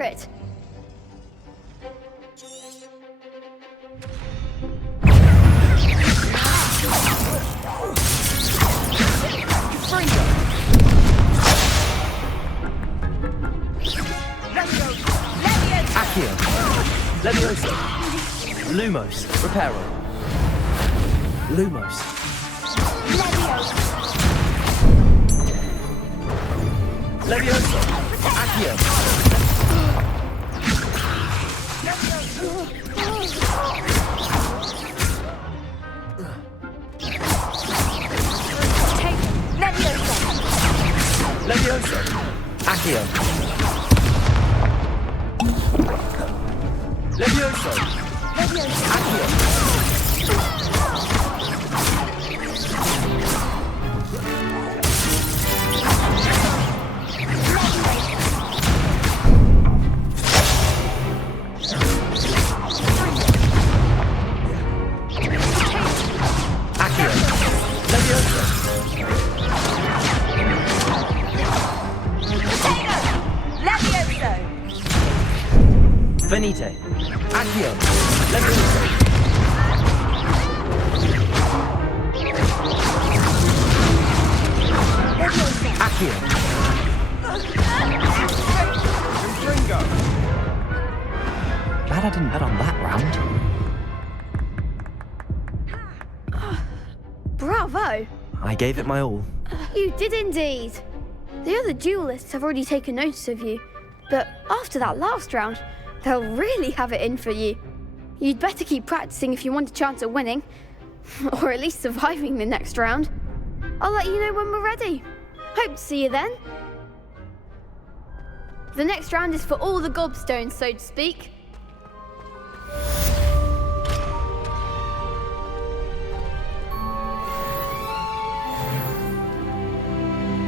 it. Accio. Levioso. Lumos. Reparo. Lumos. Levioso. Accio. Levioso. Accio. Levioso. Accio. Accio. Levioso. Venite. Accio. Levioso. Accio. Glad I didn't bet on that round. Bravo! I gave it my all. You did indeed. The other duelists have already taken notice of you, but after that last round, they'll really have it in for you. You'd better keep practicing if you want a chance at winning, or at least surviving the next round. I'll let you know when we're ready. Hope to see you then. The next round is for all the gobstones, so to speak.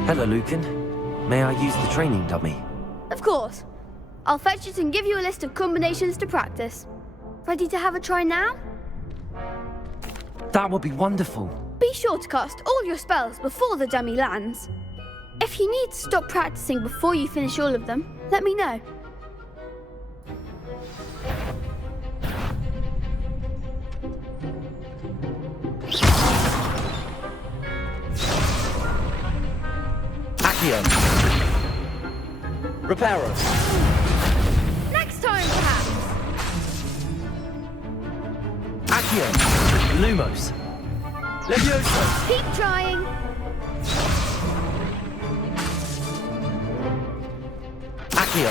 Hello, Lucan. May I use the training dummy? Of course. I'll fetch it and give you a list of combinations to practice. Ready to have a try now? That would be wonderful. Be sure to cast all your spells before the dummy lands. If you need to stop practicing before you finish all of them, let me know. Accio. Reparo. Next time, perhaps. Accio. Lumos. Levioso. Keep trying. Accio.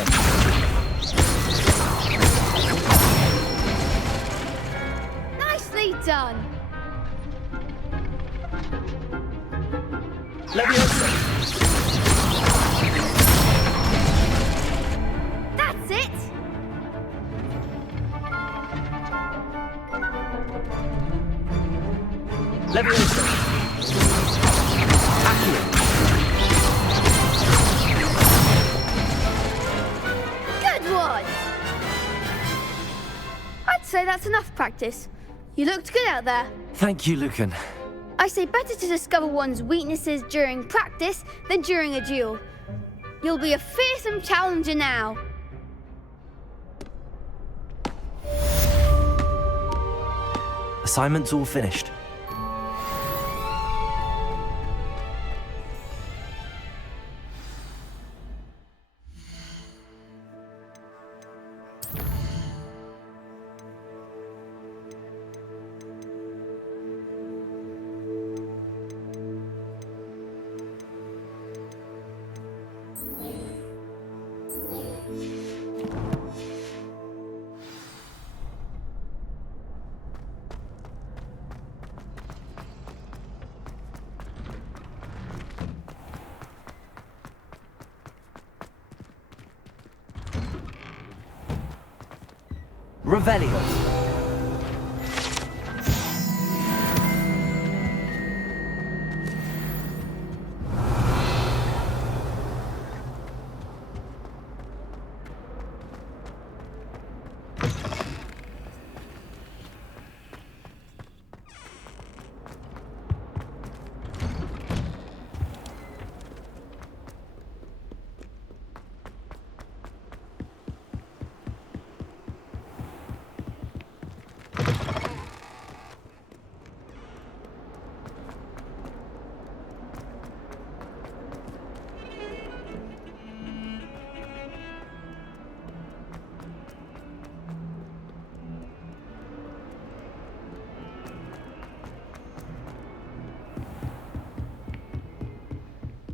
Nicely done. Levioso. That's it. Levioso. Accio. Good one. I'd say that's enough practice. You looked good out there. Thank you, Lucan. I say better to discover one's weaknesses during practice than during a duel. You'll be a fearsome challenger now. Assignment's all finished. Revelio.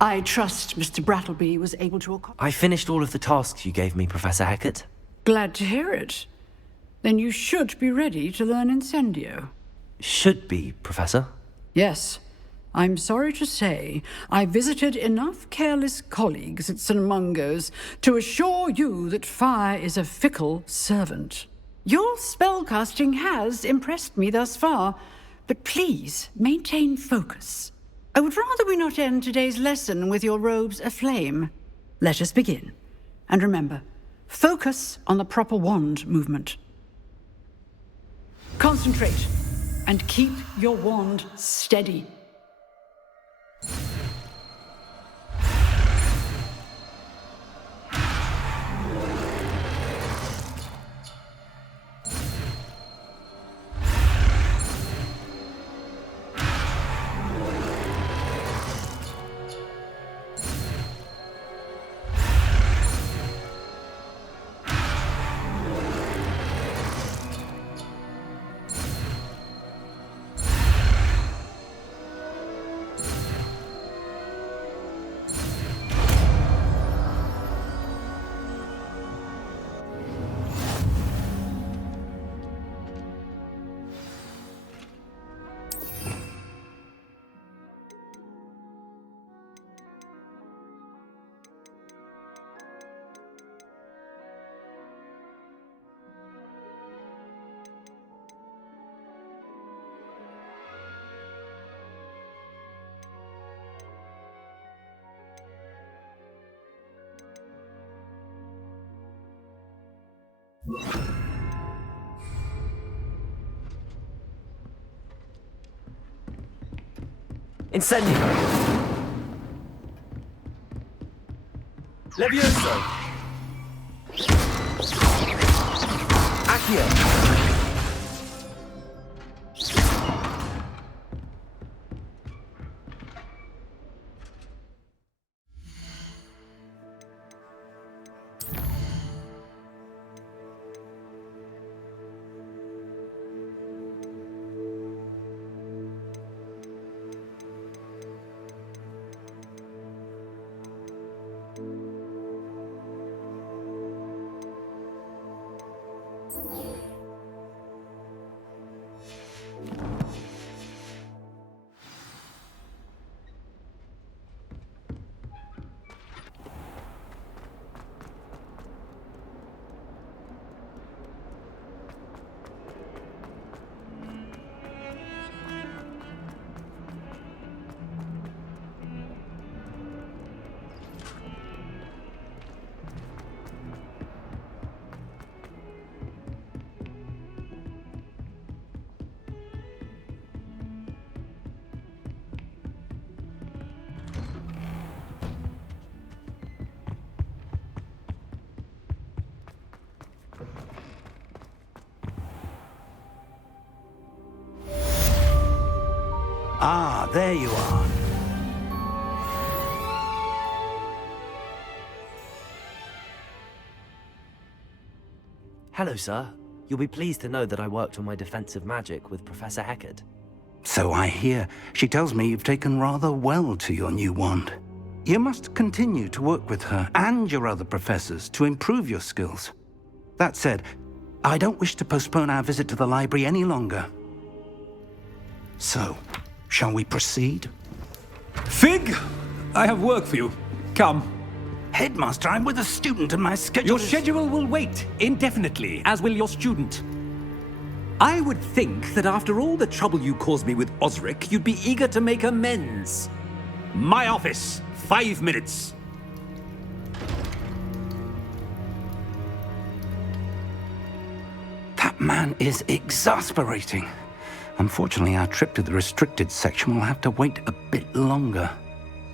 I trust Mr. Brattleby was able to accomplish. I finished all of the tasks you gave me, Professor Hecat. Glad to hear it. Then you should be ready to learn Incendio. Should be, Professor. Yes. I'm sorry to say, I visited enough careless colleagues at St. Mungo's to assure you that fire is a fickle servant. Your spellcasting has impressed me thus far, but please maintain focus. I would rather we not end today's lesson with your robes aflame. Let us begin. And remember, focus on the proper wand movement. Concentrate, and keep your wand steady. Incendio! Levioso! Accio! Ah, there you are. Hello, sir. You'll be pleased to know that I worked on my defensive magic with Professor Hecat. So I hear. She tells me you've taken rather well to your new wand. You must continue to work with her and your other professors to improve your skills. That said, I don't wish to postpone our visit to the library any longer. So, shall we proceed? Fig! I have work for you. Come. Headmaster, I'm with a student and my schedule Your is... schedule will wait indefinitely, as will your student. I would think that after all the trouble you caused me with Osric, you'd be eager to make amends. My office, 5 minutes. That man is exasperating. Unfortunately, our trip to the restricted section will have to wait a bit longer.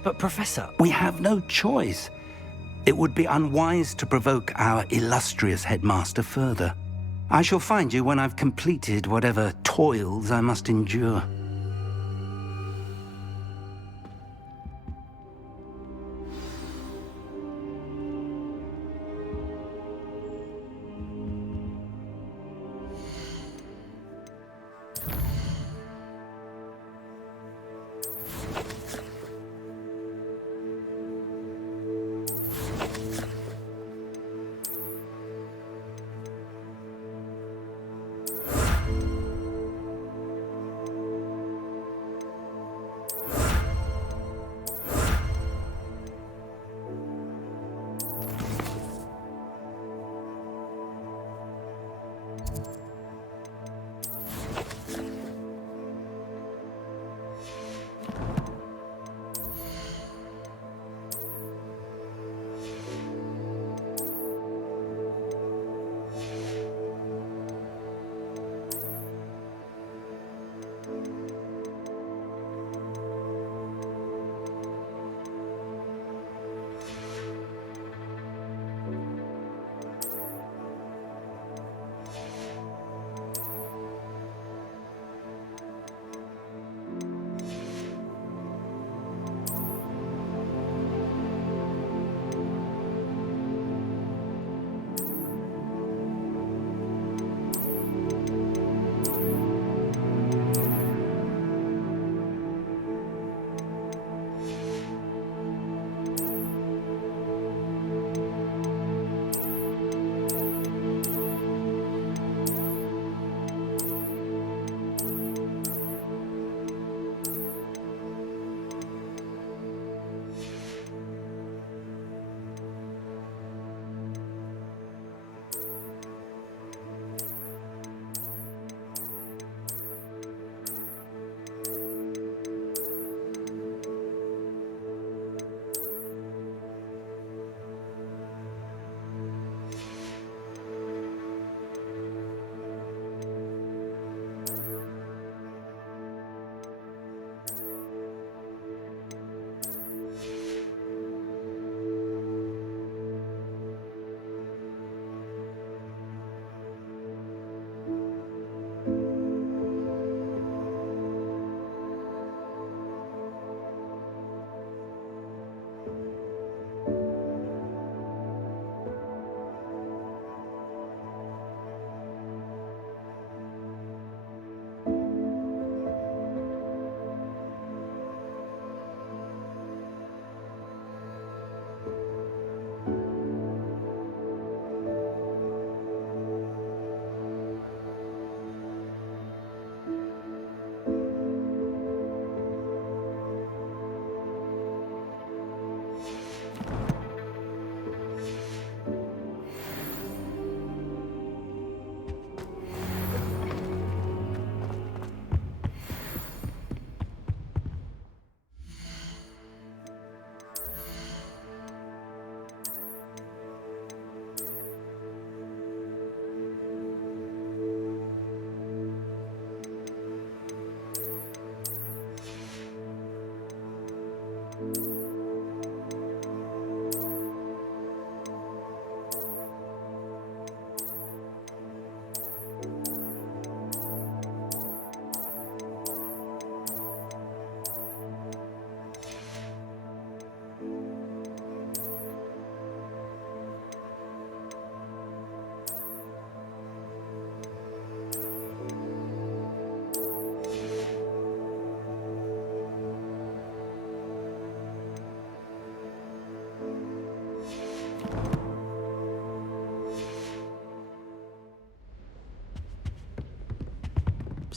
But, Professor... We have no choice. It would be unwise to provoke our illustrious headmaster further. I shall find you when I've completed whatever toils I must endure.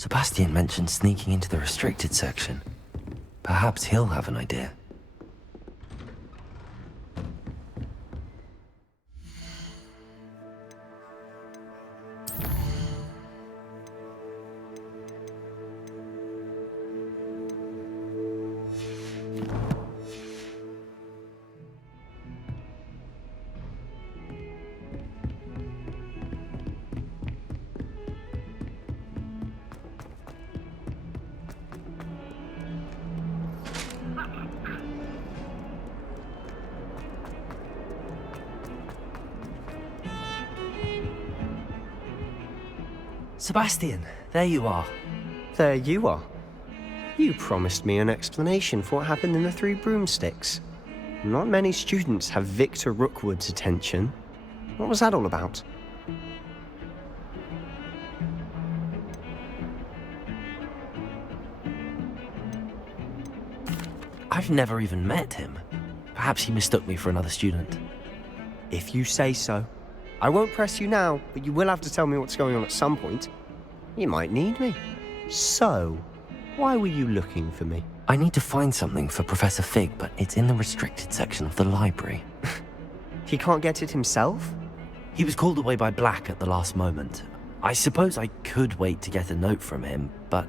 Sebastian mentioned sneaking into the restricted section. Perhaps he'll have an idea. Sebastian, there you are. There you are. You promised me an explanation for what happened in the Three Broomsticks. Not many students have Victor Rookwood's attention. What was that all about? I've never even met him. Perhaps he mistook me for another student. If you say so. I won't press you now, but you will have to tell me what's going on at some point. You might need me. So, why were you looking for me? I need to find something for Professor Fig, but it's in the restricted section of the library. He can't get it himself? He was called away by Black at the last moment. I suppose I could wait to get a note from him, but...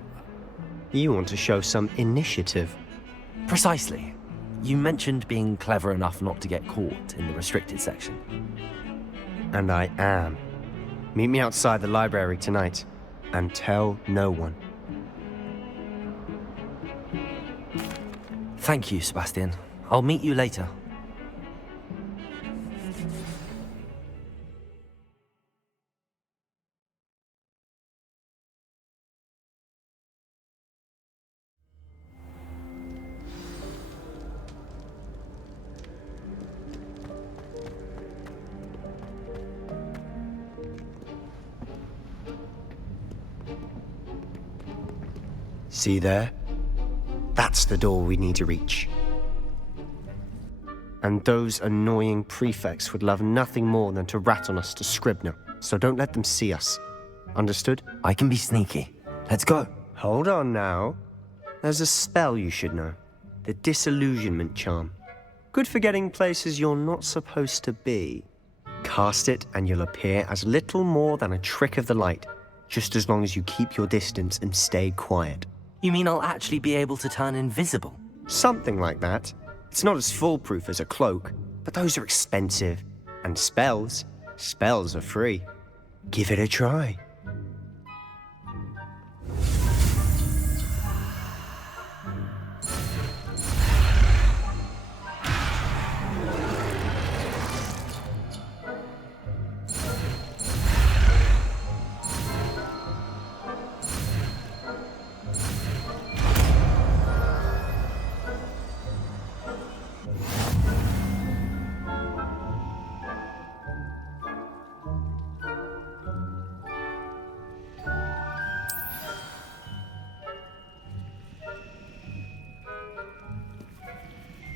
You want to show some initiative. Precisely. You mentioned being clever enough not to get caught in the restricted section. And I am. Meet me outside the library tonight, and tell no one. Thank you, Sebastian. I'll meet you later. See there? That's the door we need to reach. And those annoying prefects would love nothing more than to rat on us to Scribner, so don't let them see us. Understood? I can be sneaky. Let's go. Hold on now. There's a spell you should know. The Disillusionment Charm. Good for getting places you're not supposed to be. Cast it and you'll appear as little more than a trick of the light, just as long as you keep your distance and stay quiet. You mean I'll actually be able to turn invisible? Something like that. It's not as foolproof as a cloak, but those are expensive. And spells are free. Give it a try.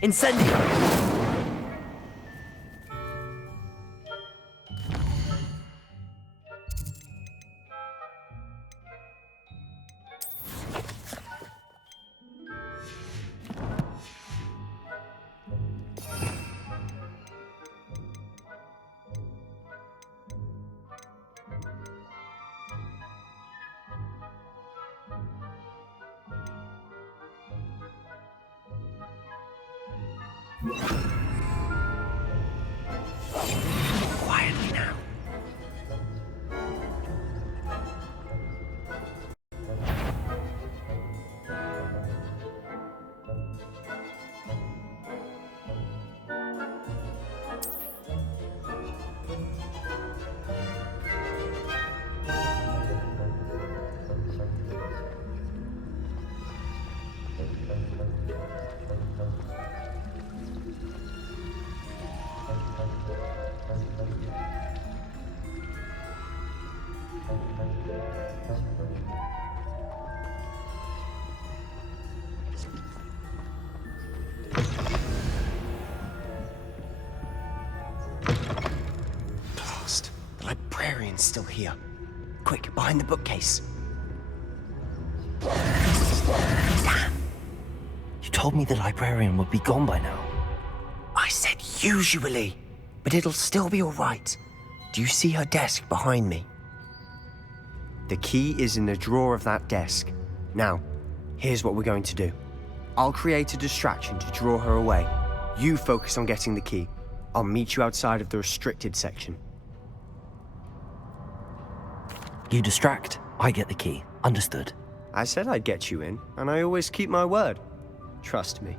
Incendio! Quietly now. Blast. The librarian's still here. Quick, behind the bookcase. You told me the librarian would be gone by now. I said usually, but it'll still be all right. Do you see her desk behind me? The key is in the drawer of that desk. Now, here's what we're going to do. I'll create a distraction to draw her away. You focus on getting the key. I'll meet you outside of the restricted section. You distract, I get the key. Understood. I said I'd get you in, and I always keep my word. Trust me.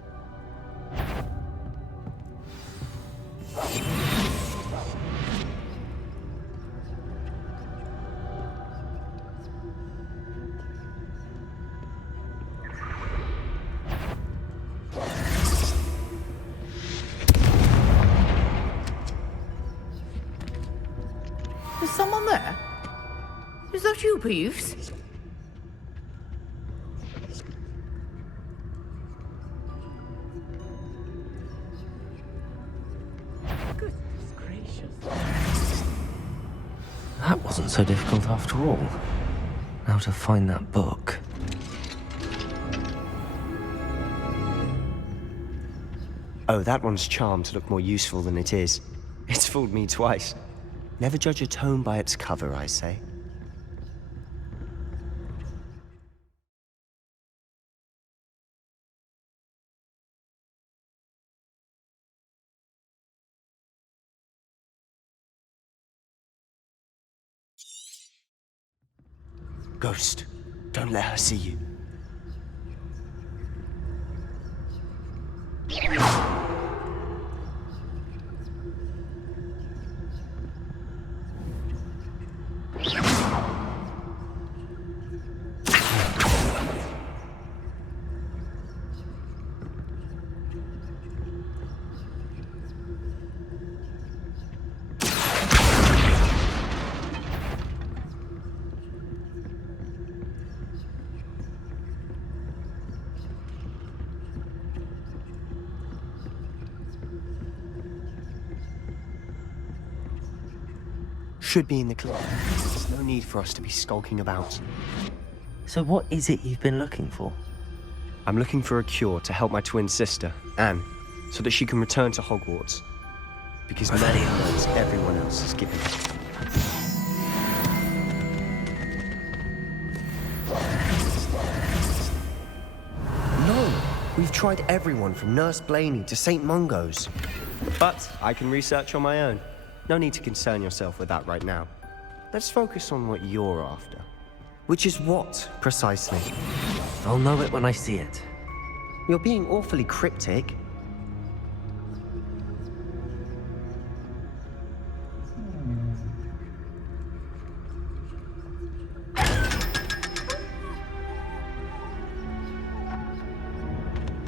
Is someone there? Is that you, Peeves? Goodness gracious. That wasn't so difficult after all. Now to find that book. Oh, that one's charmed to look more useful than it is. It's fooled me twice. Never judge a tome by its cover, I say. Ghost, don't let her see you. Should be in the club. There's no need for us to be skulking about. So what is it you've been looking for? I'm looking for a cure to help my twin sister, Anne, so that she can return to Hogwarts. Because many words everyone else is given. No! We've tried everyone from Nurse Blaney to St. Mungo's. But I can research on my own. No need to concern yourself with that right now. Let's focus on what you're after. Which is what, precisely? I'll know it when I see it. You're being awfully cryptic.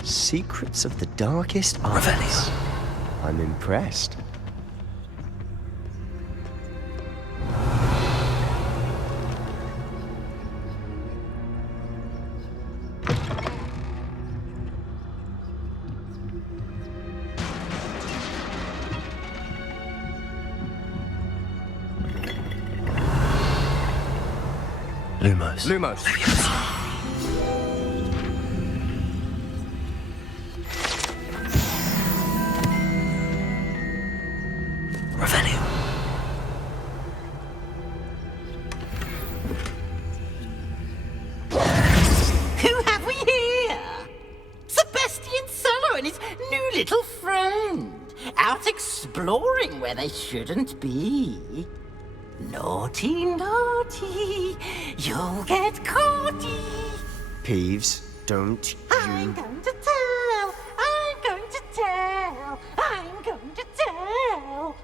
Secrets of the darkest arts. I'm impressed. Lumos. Lumos. Revelio. Who have we here? Sebastian Solo and his new little friend. Out exploring where they shouldn't be. Naughty, naughty, you'll get caughty. Peeves, don't I'm you... going to tell, I'm going to tell, I'm going to tell.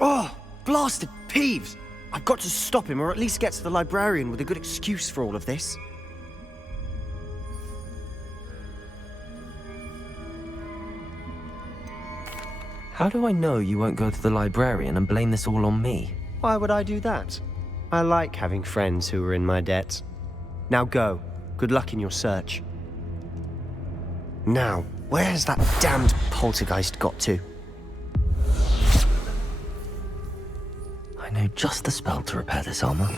Oh, blasted Peeves! I've got to stop him, or at least get to the librarian with a good excuse for all of this. How do I know you won't go to the librarian and blame this all on me? Why would I do that? I like having friends who are in my debt. Now go. Good luck in your search. Now, where's that damned poltergeist got to? I know just the spell to repair this armor.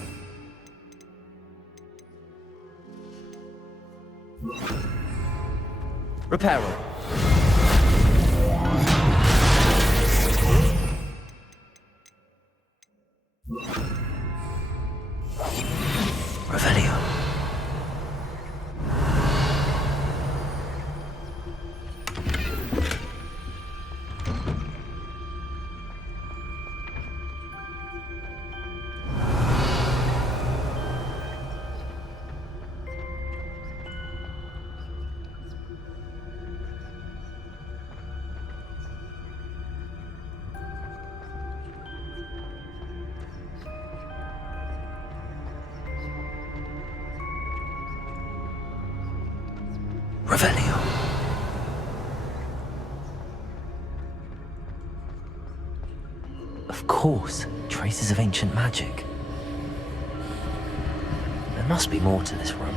Reparo. Revelio. Revelio. Of course, traces of ancient magic. There must be more to this room.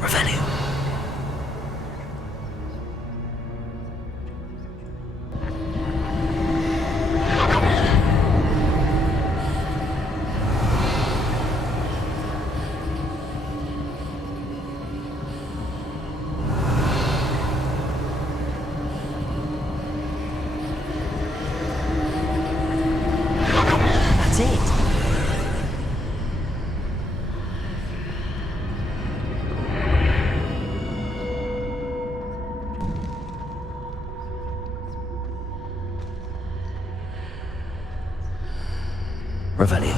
Revelio. That's it. Revelio.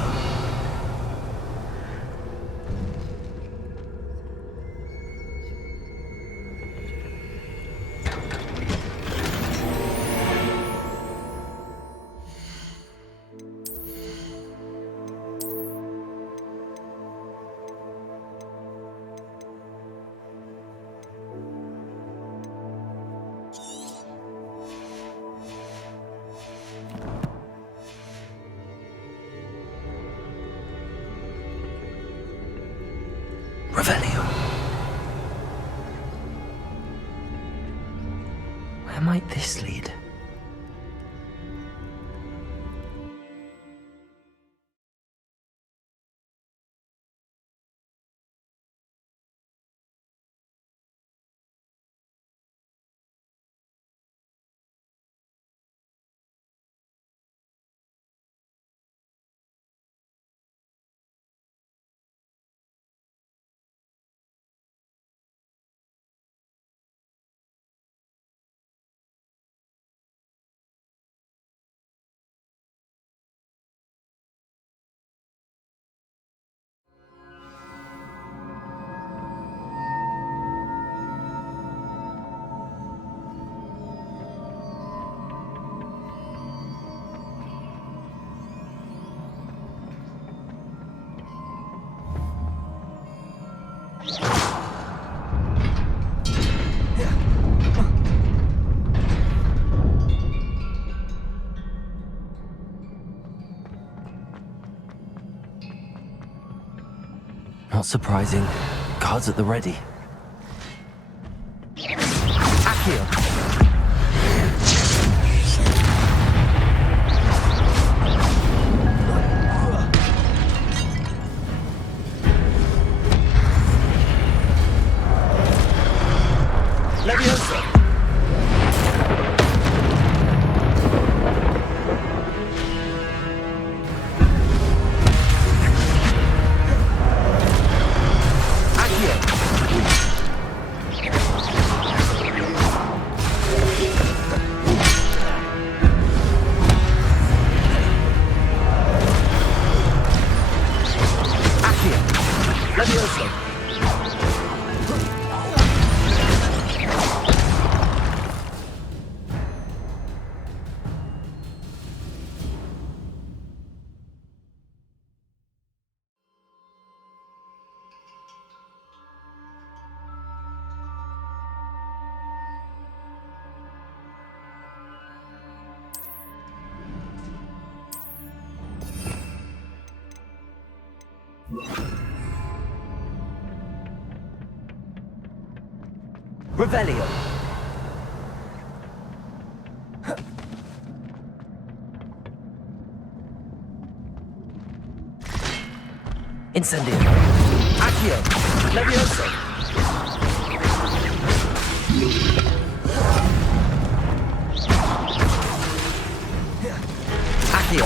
Revelio. Where might this lead? Not surprising. Guards at the ready. Accio. Leviosa. Accio. Revelio. Incendio. Accio. Levioso. Accio.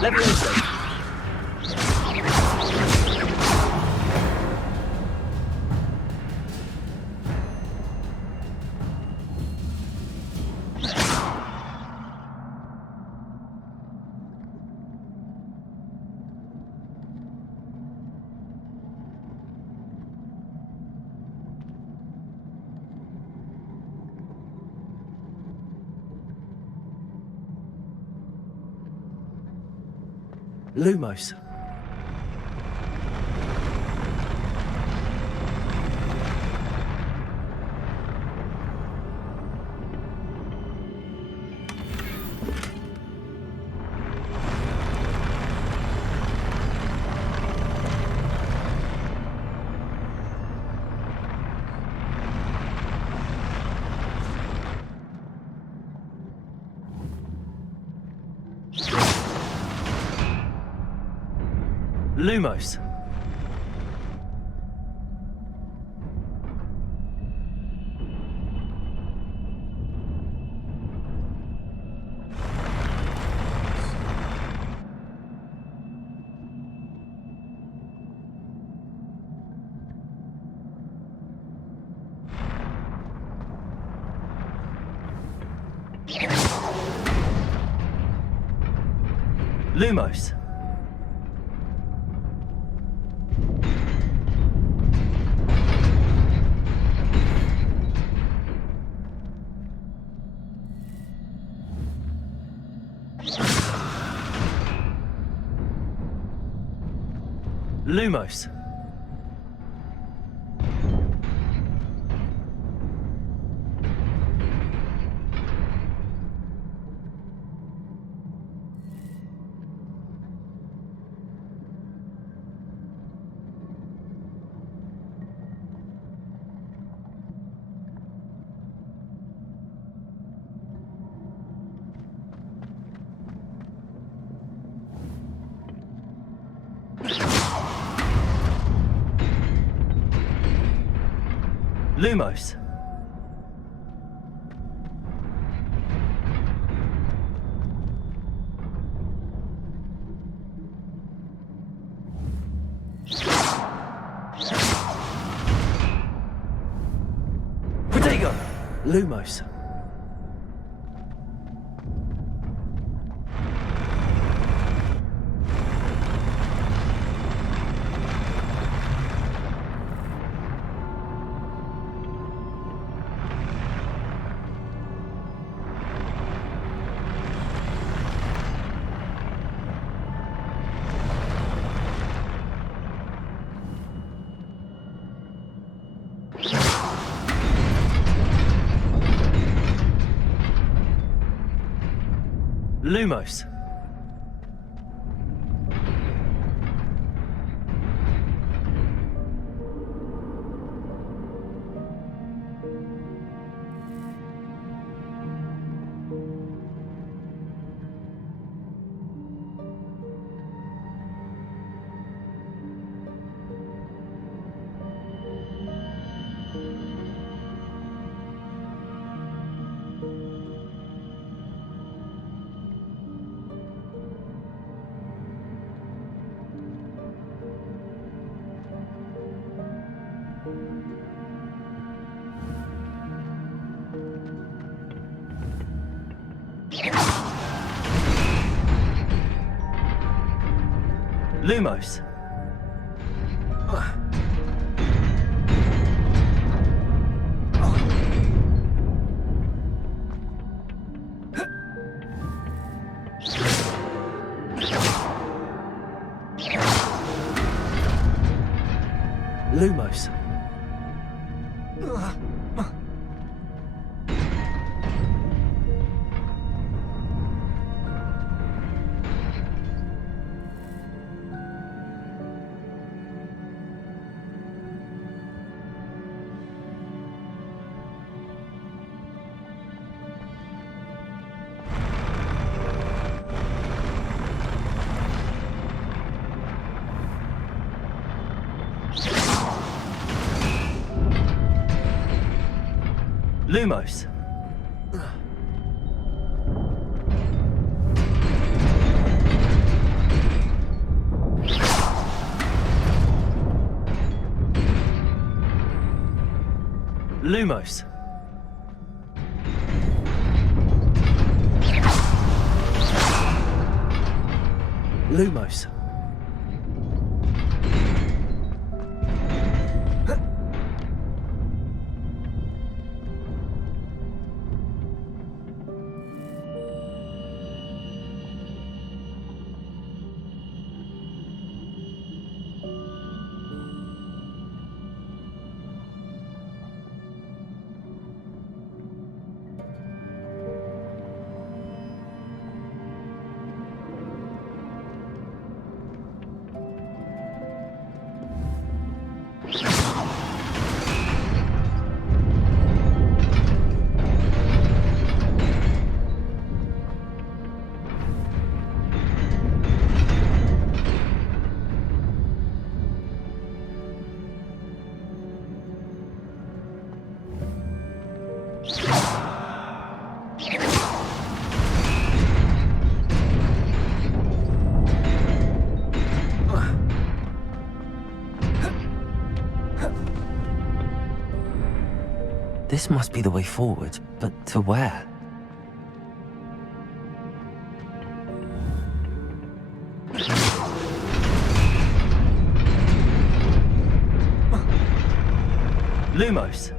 Levioso. Lumos. Lumos. Lumos. Lumos. Lumos. Protego. Lumos. Lumos. Lumos. Lumos. Lumos. Lumos. Lumos. This must be the way forward, but to where? Lumos.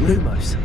Lumos.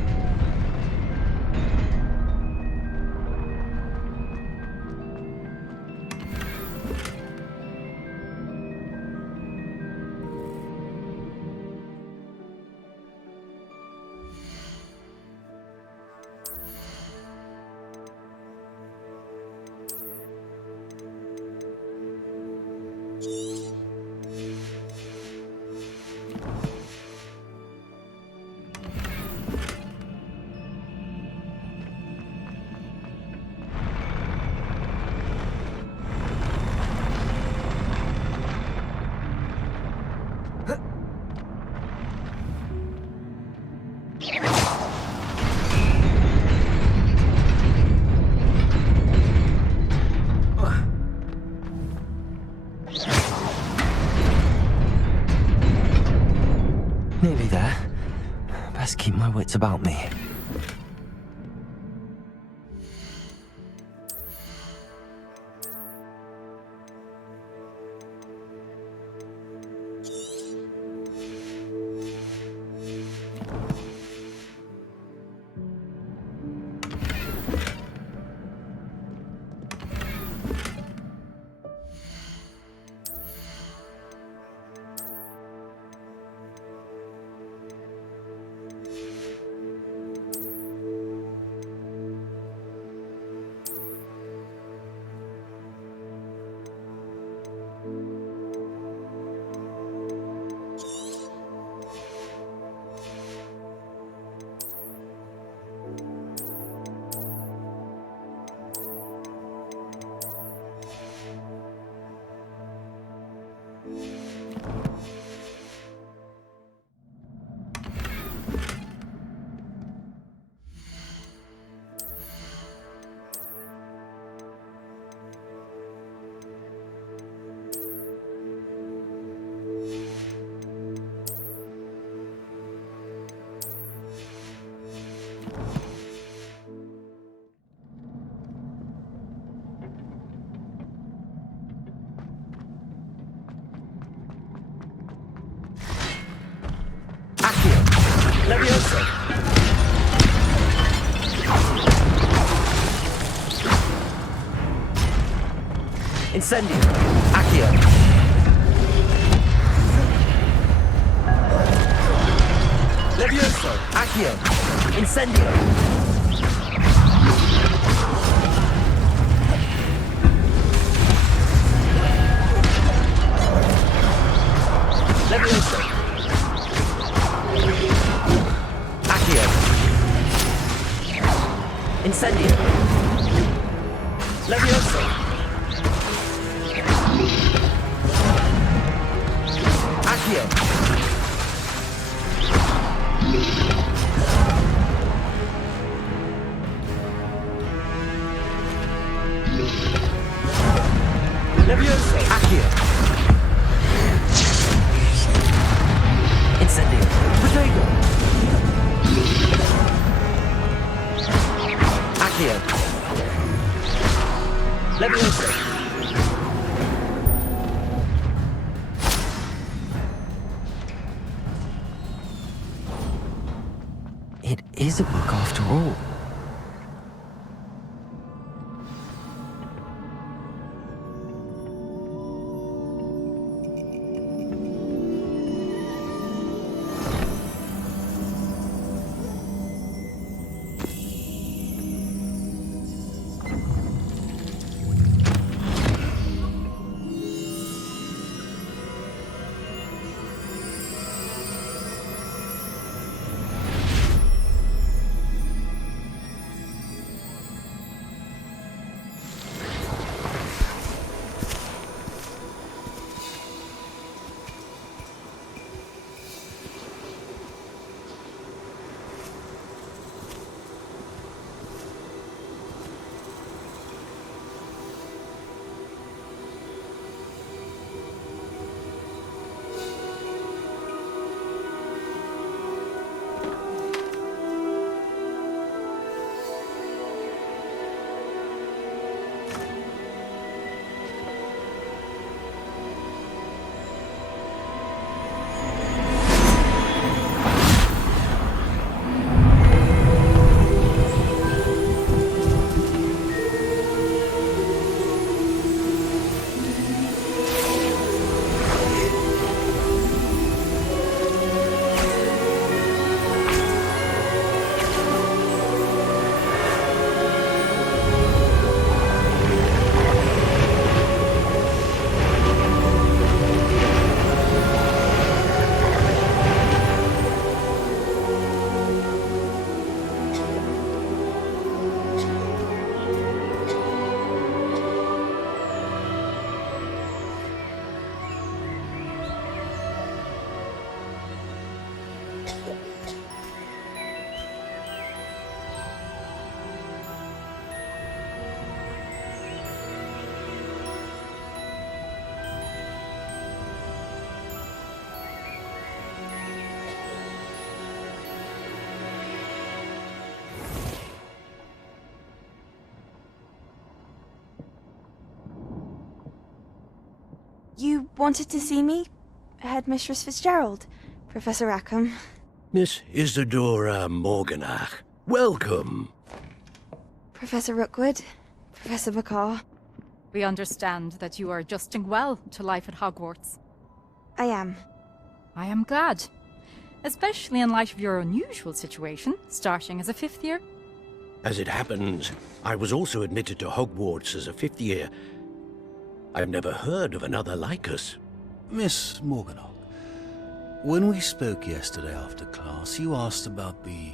Nearly there. Best keep my wits about me. Levioso! Incendio! Accio! Levioso! Accio! Incendio! Levioso! Accio! Incendio. Levioso. Accio. Levioso. Accio. Incendio. Protego. Accio. Levioso. It is a book after all. You wanted to see me? Headmistress Fitzgerald, Professor Rackham. Miss Isadora Morganach, welcome. Professor Rookwood, Professor McCaw. We understand that you are adjusting well to life at Hogwarts. I am. I am glad. Especially in light of your unusual situation, starting as a fifth year. As it happens, I was also admitted to Hogwarts as a fifth year. I've never heard of another like us. Miss Morganach, when we spoke yesterday after class, you asked about the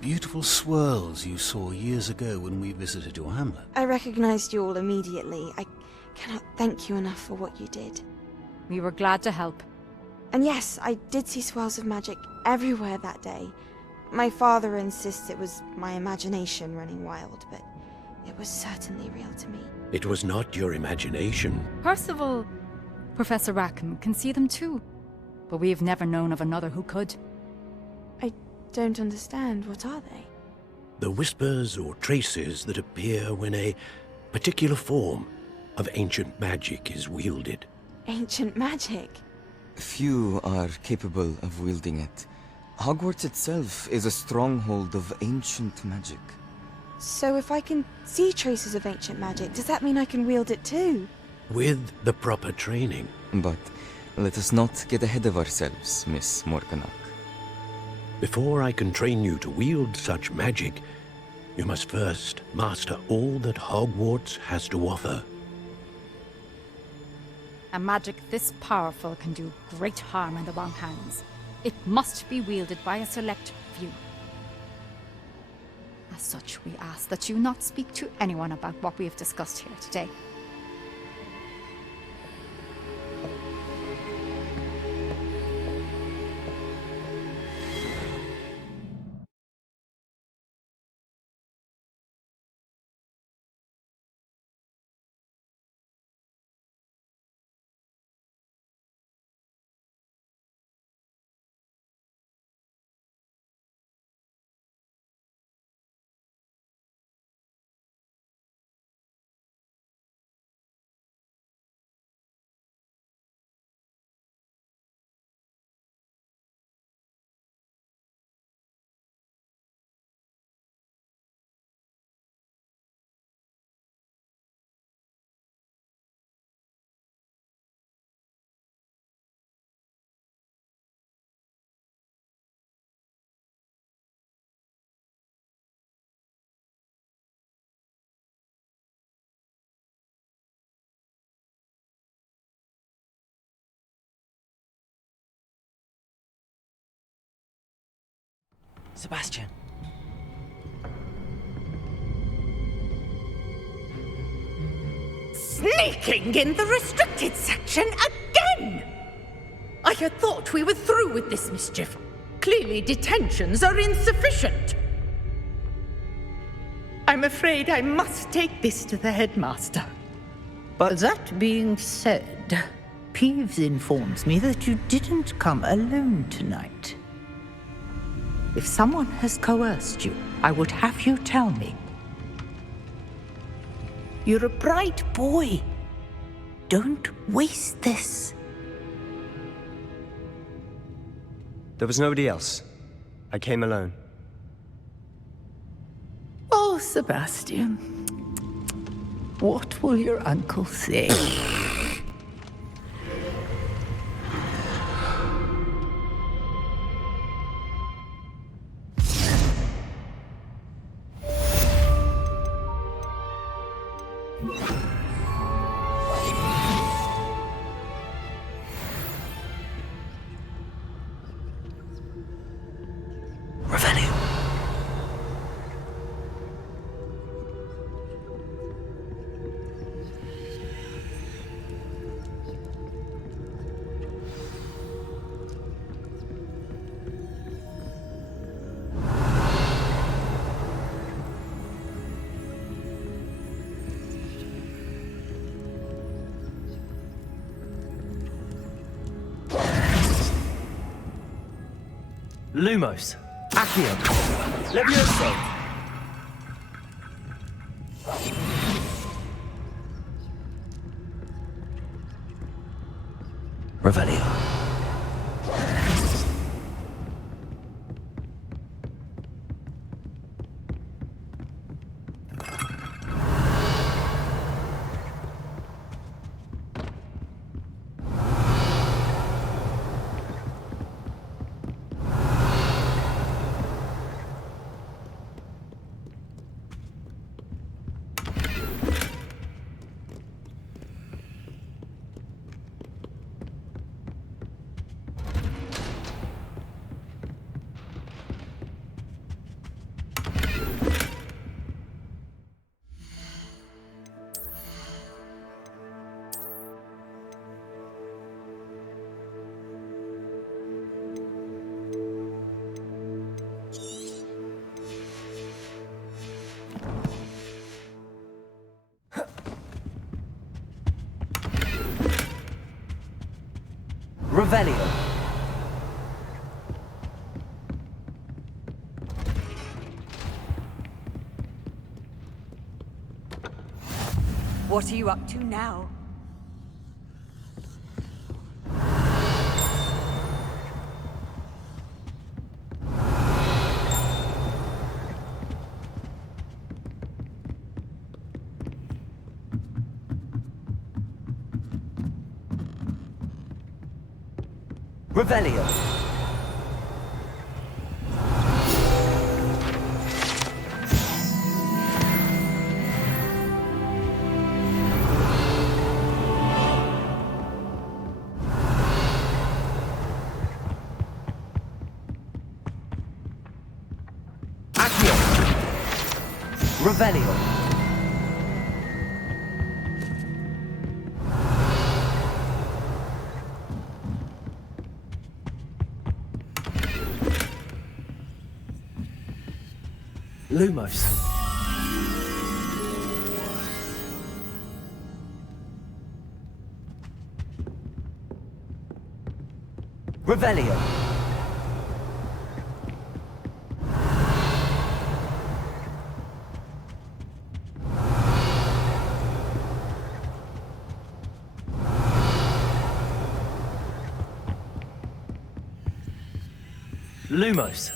beautiful swirls you saw years ago when we visited your hamlet. I recognized you all immediately. I cannot thank you enough for what you did. We were glad to help. And yes, I did see swirls of magic everywhere that day. My father insists it was my imagination running wild, but it was certainly real to me. It was not your imagination. Percival, Professor Rackham can see them too. But we have never known of another who could. I don't understand. What are they? The whispers or traces that appear when a particular form of ancient magic is wielded. Ancient magic? Few are capable of wielding it. Hogwarts itself is a stronghold of ancient magic. So if I can see traces of ancient magic, does that mean I can wield it too? With the proper training. But let us not get ahead of ourselves, Miss Morganach. Before I can train you to wield such magic, you must first master all that Hogwarts has to offer. A magic this powerful can do great harm in the wrong hands. It must be wielded by a select few. As such, we ask that you not speak to anyone about what we have discussed here today. Sebastian. Sneaking in the restricted section again! I had thought we were through with this mischief. Clearly detentions are insufficient. I'm afraid I must take this to the headmaster. But that being said, Peeves informs me that you didn't come alone tonight. If someone has coerced you, I would have you tell me. You're a bright boy. Don't waste this. There was nobody else. I came alone. Oh, Sebastian. What will your uncle say? Lumos. Accio. Levioso. Revelio. Revelio. What are you up to now? Revelio. Accio. Revelio. Lumos. Revelio. Lumos.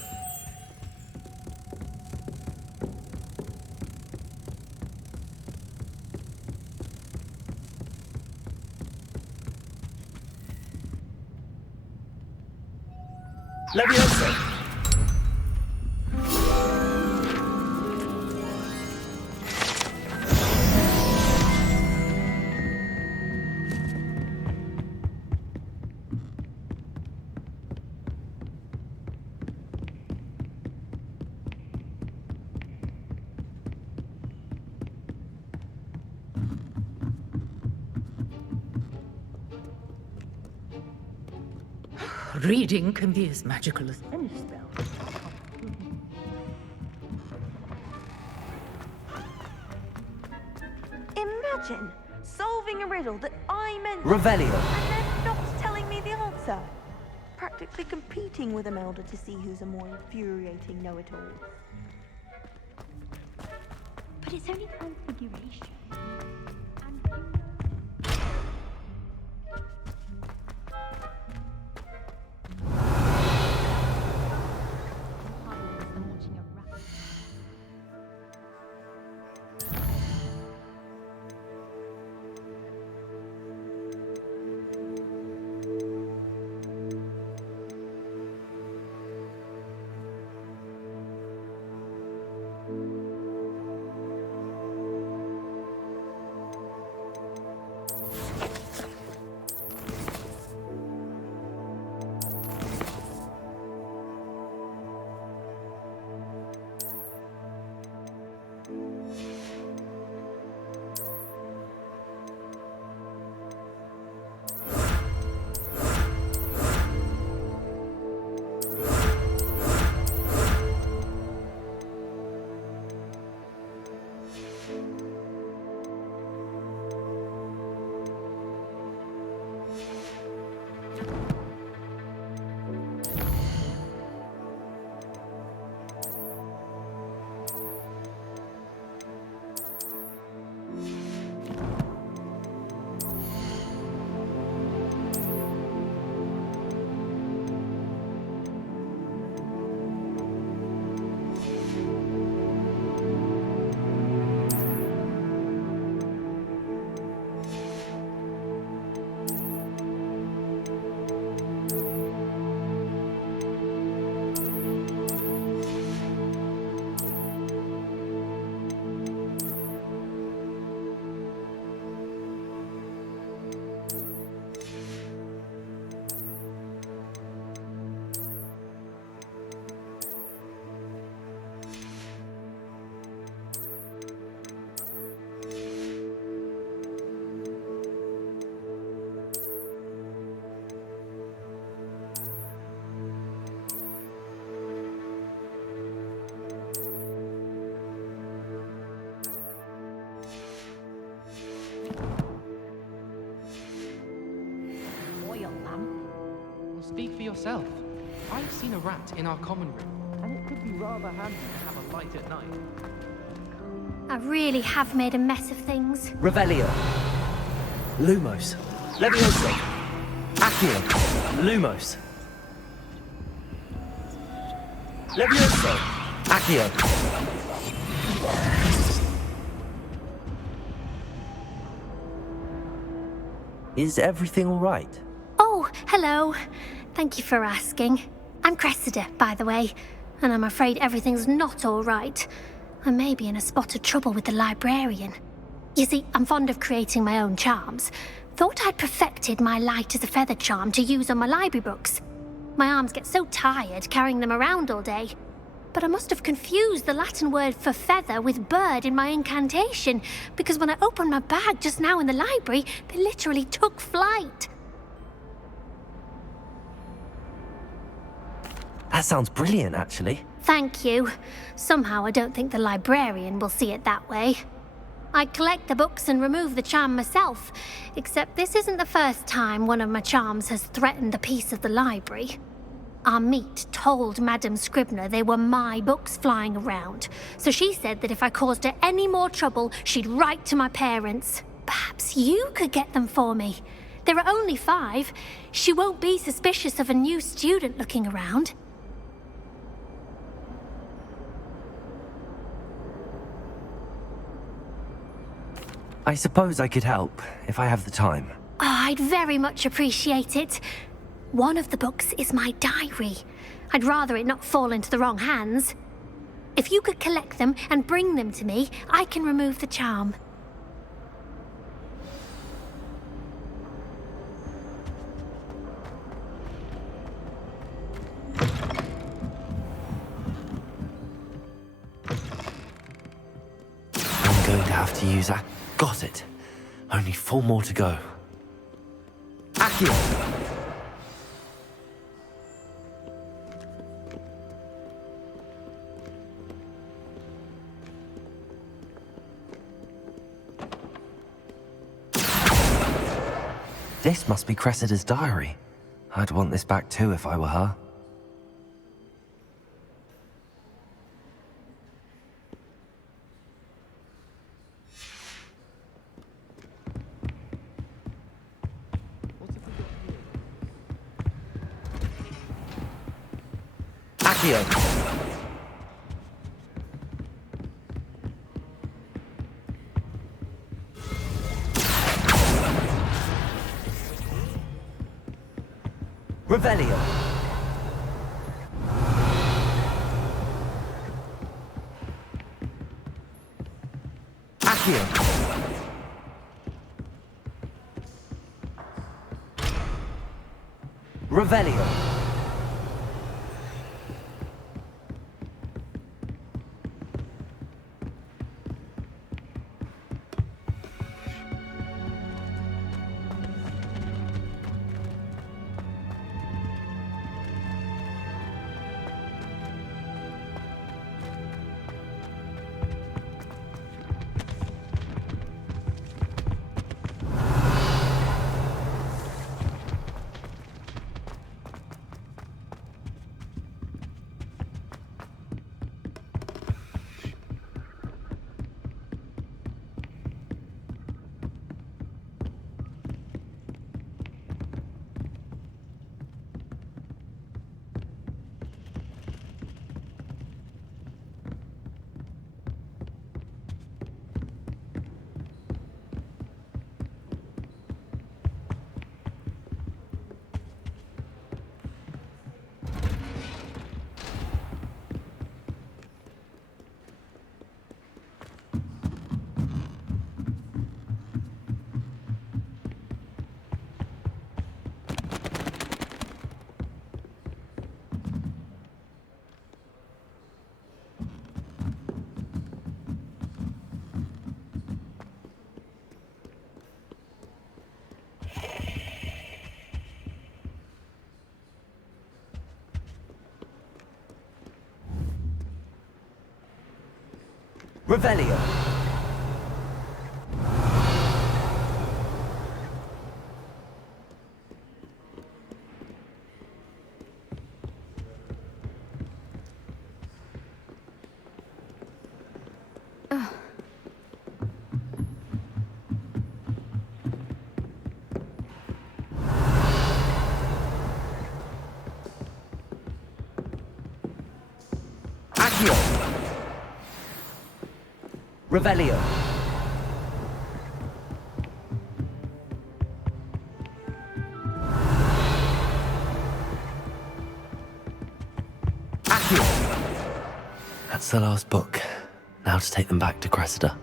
Levioso. Reading can be as magical as any spell. Imagine solving a riddle that I meant Revelio. and then not telling me the answer. Practically competing with Imelda to see who's a more infuriating know-it-all. But it's only configuration. Speak for yourself. I've seen a rat in our common room, and it could be rather handy to have a light at night. I really have made a mess of things. Revelio. Lumos. Levioso. Accio. Lumos. Levioso. Accio. Is everything all right? Oh, hello. Thank you for asking. I'm Cressida, by the way, and I'm afraid everything's not all right. I may be in a spot of trouble with the librarian. You see, I'm fond of creating my own charms. Thought I'd perfected my light as a feather charm to use on my library books. My arms get so tired carrying them around all day. But I must have confused the Latin word for feather with bird in my incantation, because when I opened my bag just now in the library, they literally took flight. That sounds brilliant, actually. Thank you. Somehow I don't think the librarian will see it that way. I collect the books and remove the charm myself, except this isn't the first time one of my charms has threatened the peace of the library. Our meet told Madame Scribner they were my books flying around, so she said that if I caused her any more trouble, she'd write to my parents. Perhaps you could get them for me. There are only 5. She won't be suspicious of a new student looking around. I suppose I could help, if I have the time. Oh, I'd very much appreciate it. One of the books is my diary. I'd rather it not fall into the wrong hands. If you could collect them and bring them to me, I can remove the charm. I'm going to have to use that. Got it. Only 4 more to go. Accio! This must be Cressida's diary. I'd want this back too if I were her. Accio! Revelio! Accio! Revelio! Revelio! Accio! Revelio! Accio! That's the last book. Now to take them back to Cressida.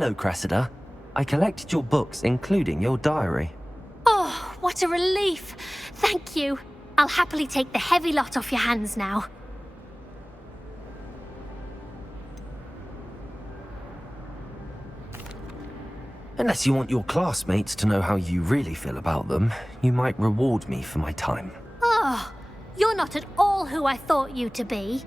Hello, Cressida. I collected your books, including your diary. Oh, what a relief. Thank you. I'll happily take the heavy lot off your hands now. Unless you want your classmates to know how you really feel about them, you might reward me for my time. Oh, you're not at all who I thought you to be.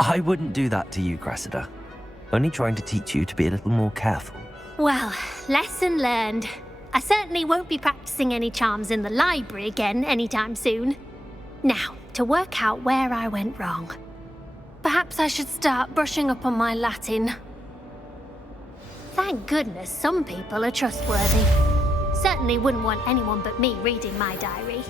I wouldn't do that to you, Cressida. Only trying to teach you to be a little more careful. Well, lesson learned. I certainly won't be practicing any charms in the library again anytime soon. Now, to work out where I went wrong. Perhaps I should start brushing up on my Latin. Thank goodness some people are trustworthy. Certainly wouldn't want anyone but me reading my diary.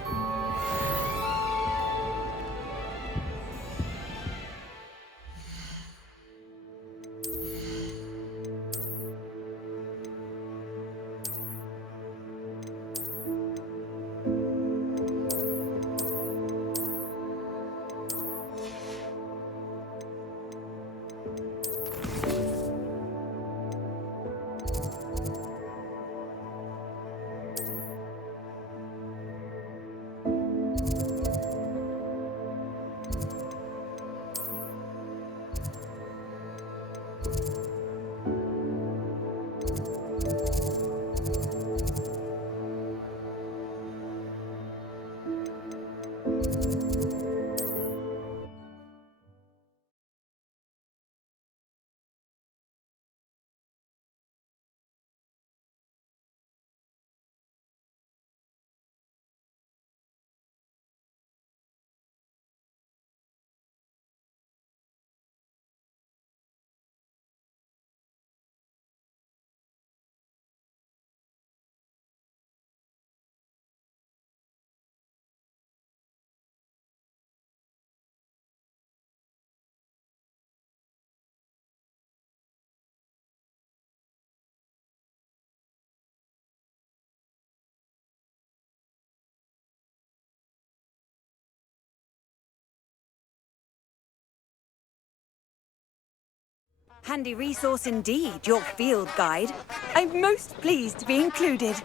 Handy resource indeed, your field guide. I'm most pleased to be included.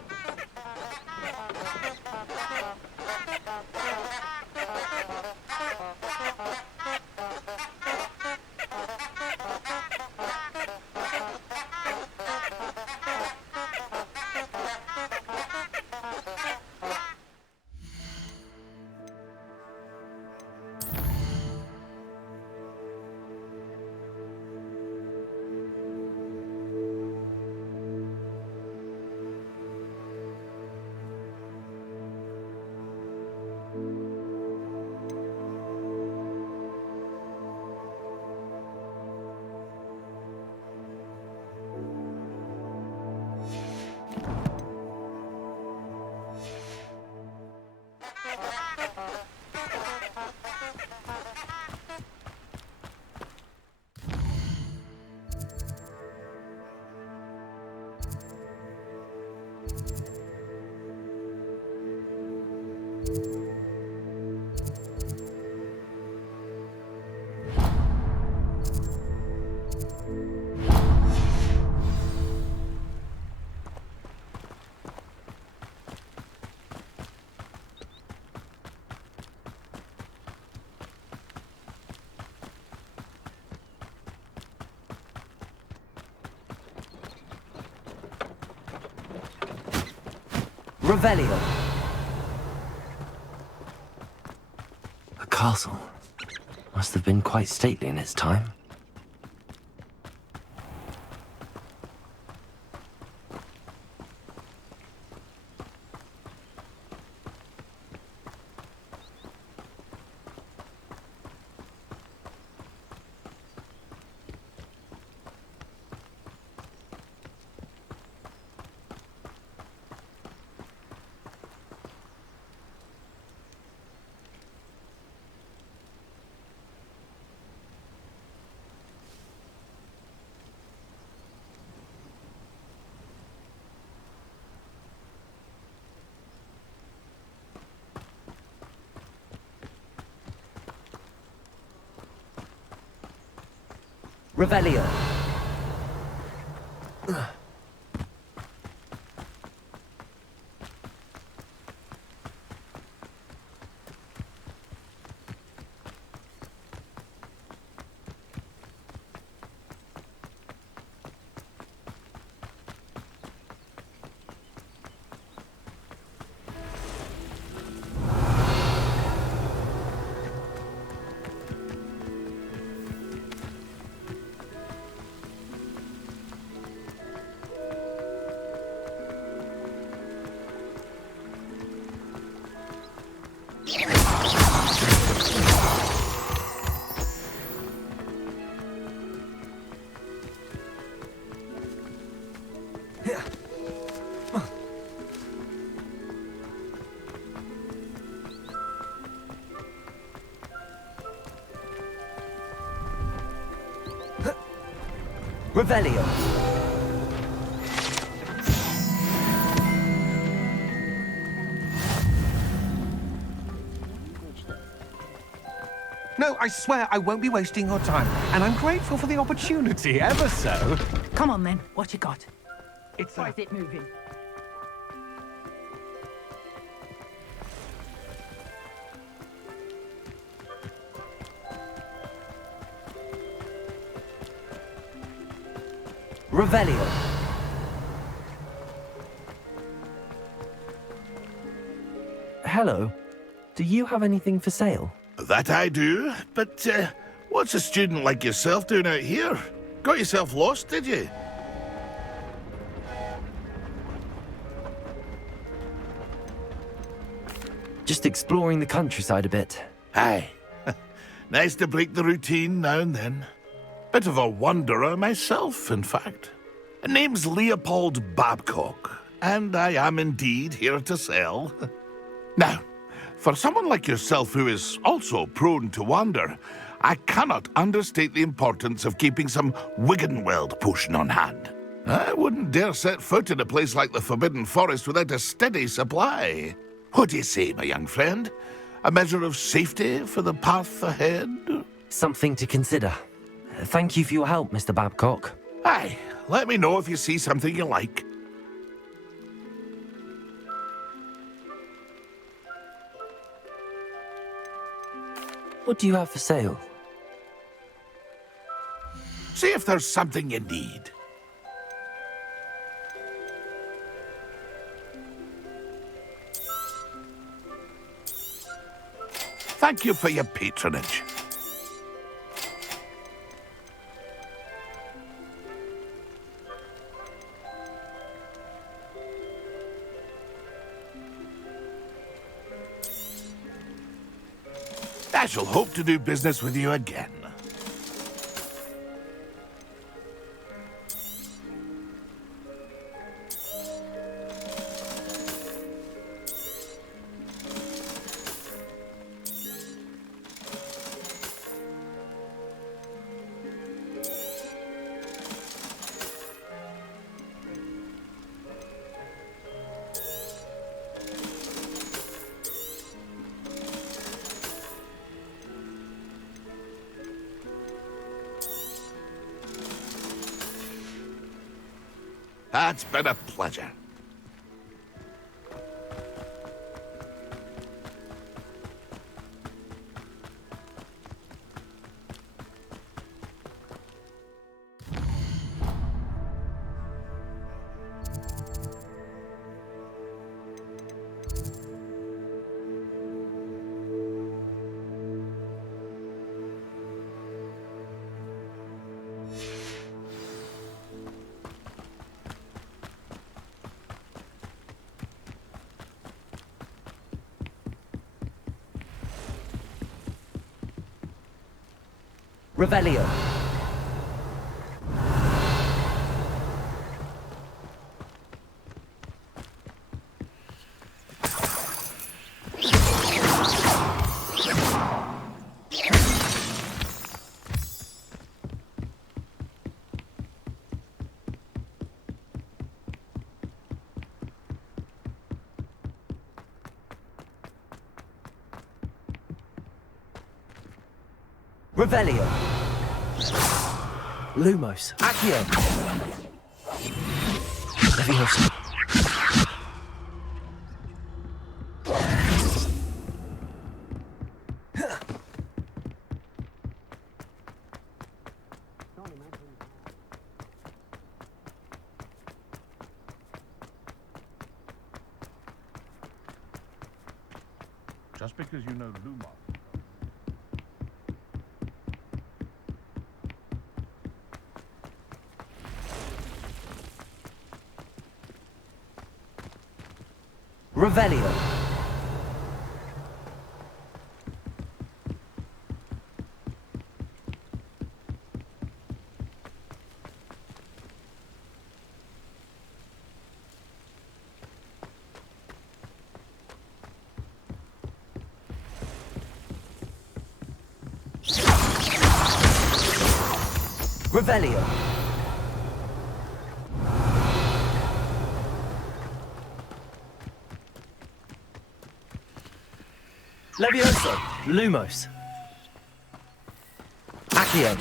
Revelio. The castle must have been quite stately in its time. Revelio. Revelio. No, I swear I won't be wasting your time, and I'm grateful for the opportunity, ever so. Come on then, what you got? It's Why is it moving? Revelio. Hello. Do you have anything for sale? That I do, but what's a student like yourself doing out here? Got yourself lost, did you? Just exploring the countryside a bit. Aye. Nice to break the routine now and then. Bit of a wanderer myself, in fact. Name's Leopold Babcock, and I am indeed here to sell. Now, for someone like yourself who is also prone to wander, I cannot understate the importance of keeping some Wiggenweld potion on hand. I wouldn't dare set foot in a place like the Forbidden Forest without a steady supply. What do you say, my young friend? A measure of safety for the path ahead? Something to consider. Thank you for your help, Mr. Babcock. Aye, let me know if you see something you like. What do you have for sale? See if there's something you need. Thank you for your patronage. I shall hope to do business with you again. It's been a pleasure. Revelio. Revelio. Lumos. Accio. Leviosa. Just because you know Lumos. Revelio. Revelio. Levioso. Lumos. Accio.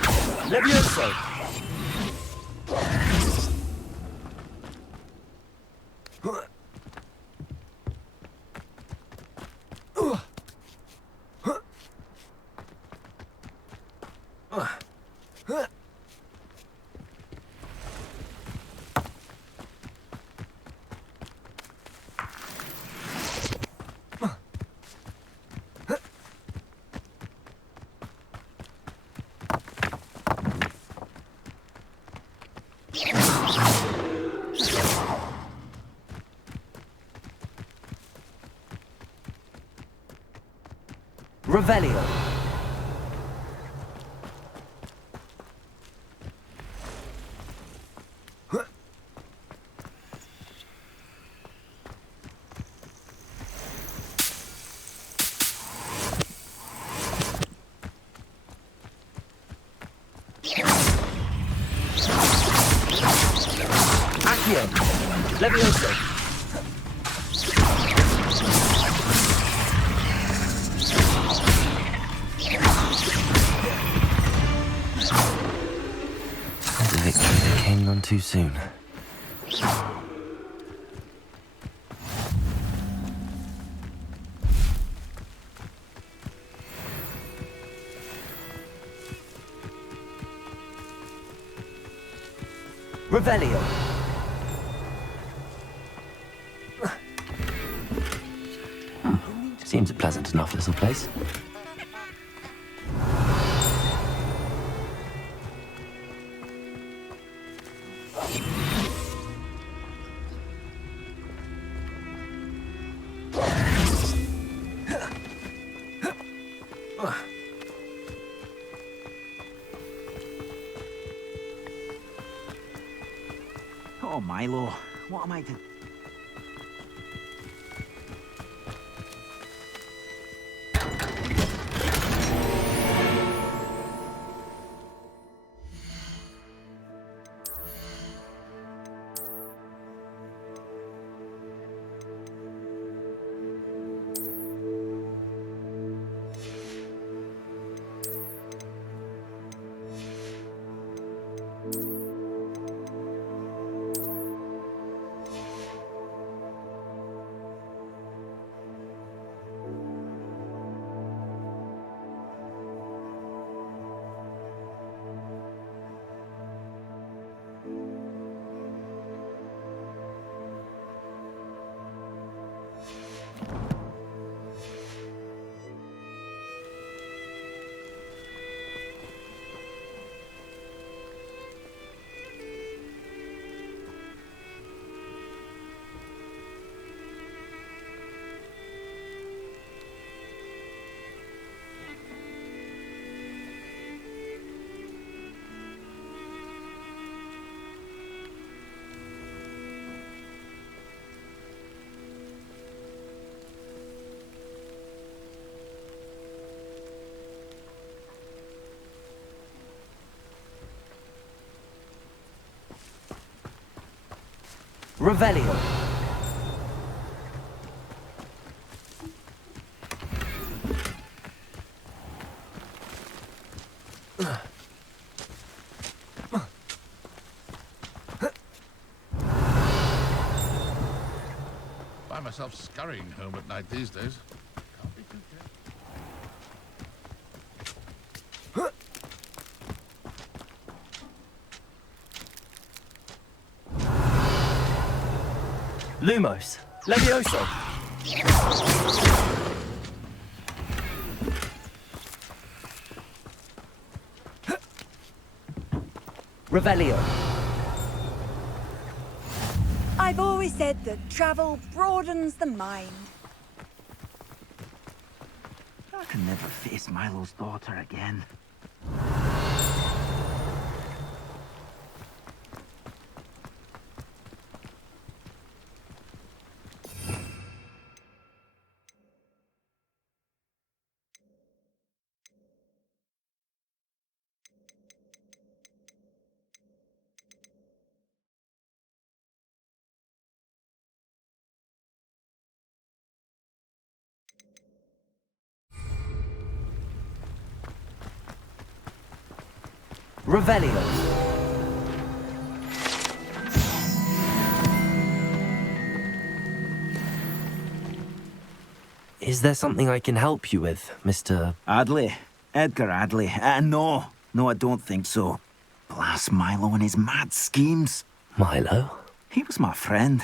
Levioso. Revelio. Accio. Levioso. The victory that came none too soon. Revelio. Seems a pleasant enough little place. Oh, Milo, what am I doing? Revelio. find myself scurrying home at night these days. Can't be too careful. Lumos. Levioso. Revelio. I've always said that travel broadens the mind. I can never face Milo's daughter again. Revelio. Is there something I can help you with, Mr. Adley? Edgar Adley? No, I don't think so. Blast Milo and his mad schemes. Milo? He was my friend.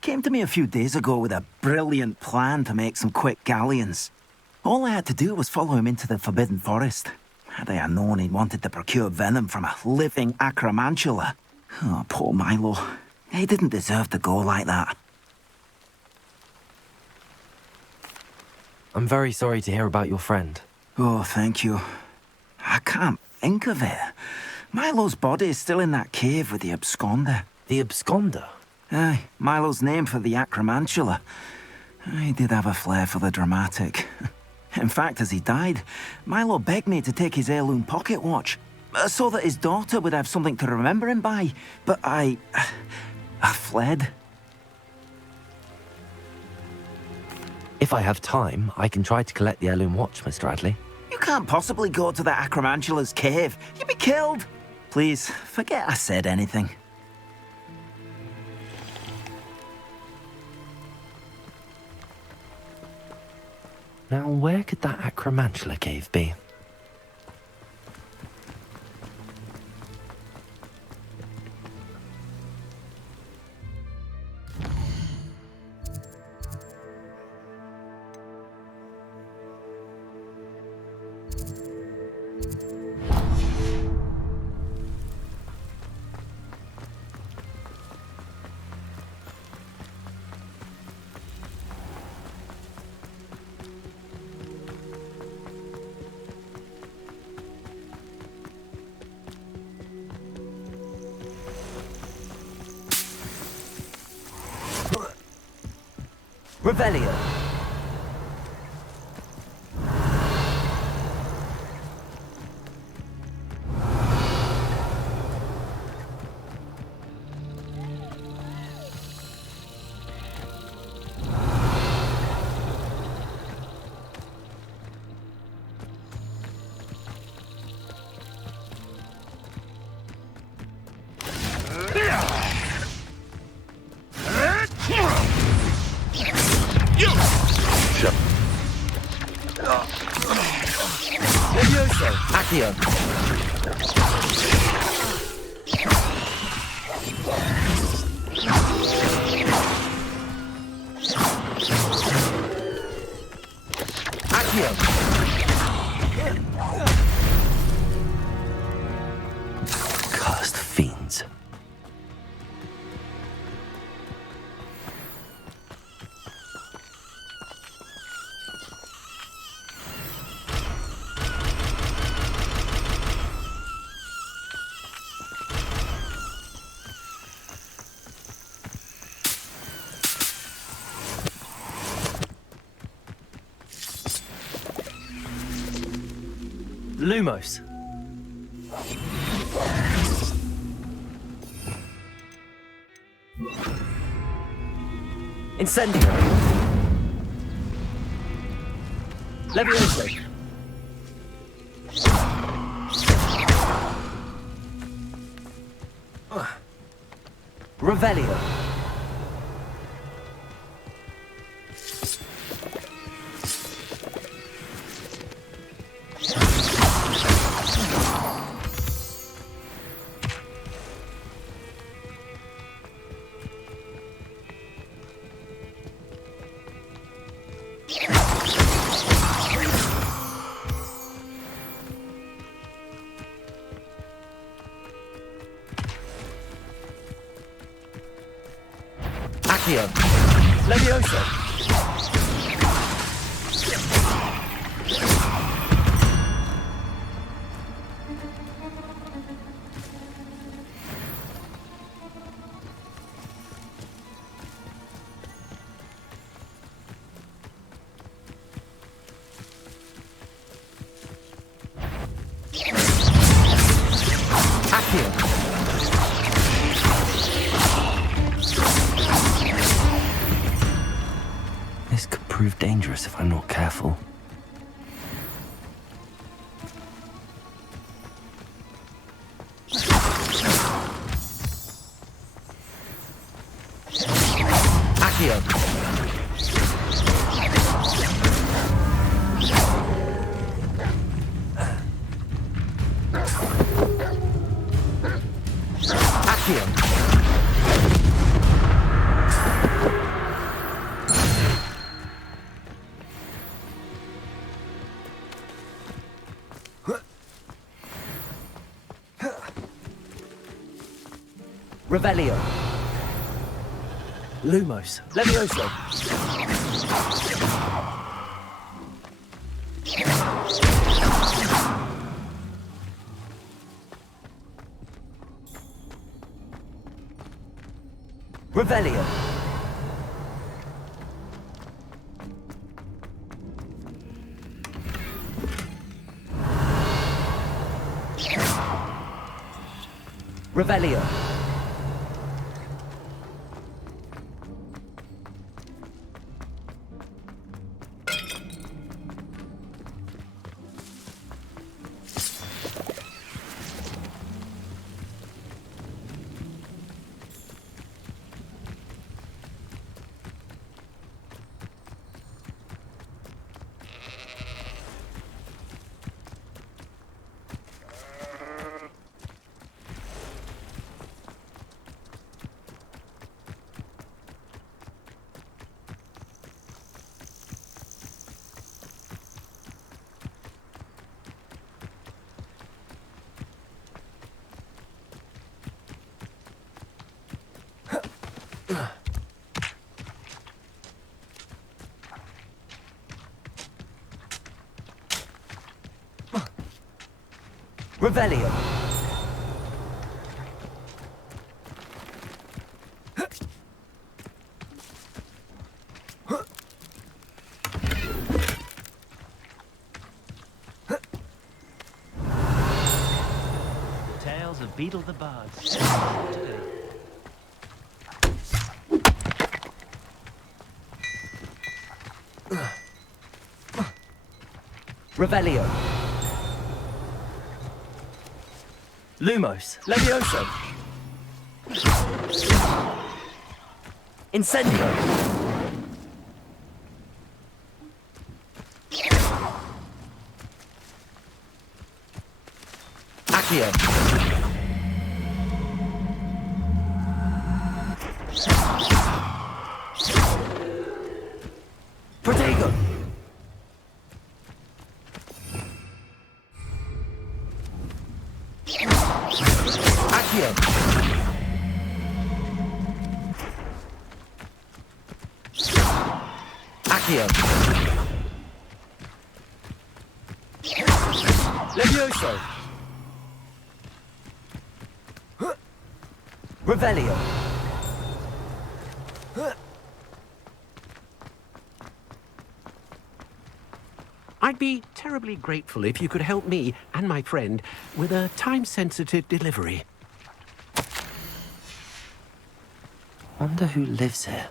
Came to me a few days ago with a brilliant plan to make some quick galleons. All I had to do was follow him into the Forbidden Forest. Had I known he wanted to procure venom from a living acromantula. Oh, poor Milo. He didn't deserve to go like that. I'm very sorry to hear about your friend. Oh, thank you. I can't think of it. Milo's body is still in that cave with the absconder. The absconder? Aye, Milo's name for the acromantula. He did have a flair for the dramatic. In fact, as he died, Milo begged me to take his heirloom pocket watch, so that his daughter would have something to remember him by. But I fled. If I have time, I can try to collect the heirloom watch, Mr. Adley. You can't possibly go to the acromantula's cave. You'd be killed. Please, forget I said anything. Now, where could that acromantula cave be? Revelio. Levioso. Accio. Accio. Cursed fiends. Lumos. Incendio. Levioso. Revelio. Accio. Levioso. This could prove dangerous if I'm not careful. Accio. Accio. Revelio. Lumos. Levioso. Revelio. Revelio. Revelio. Tales of Beetle the Bard. Revelio. Lumos. Levioso. Incendio. Accio. Protego. Accio. Accio. Levioso. Revelio. I'd be terribly grateful if you could help me and my friend with a time-sensitive delivery. Wonder who lives here.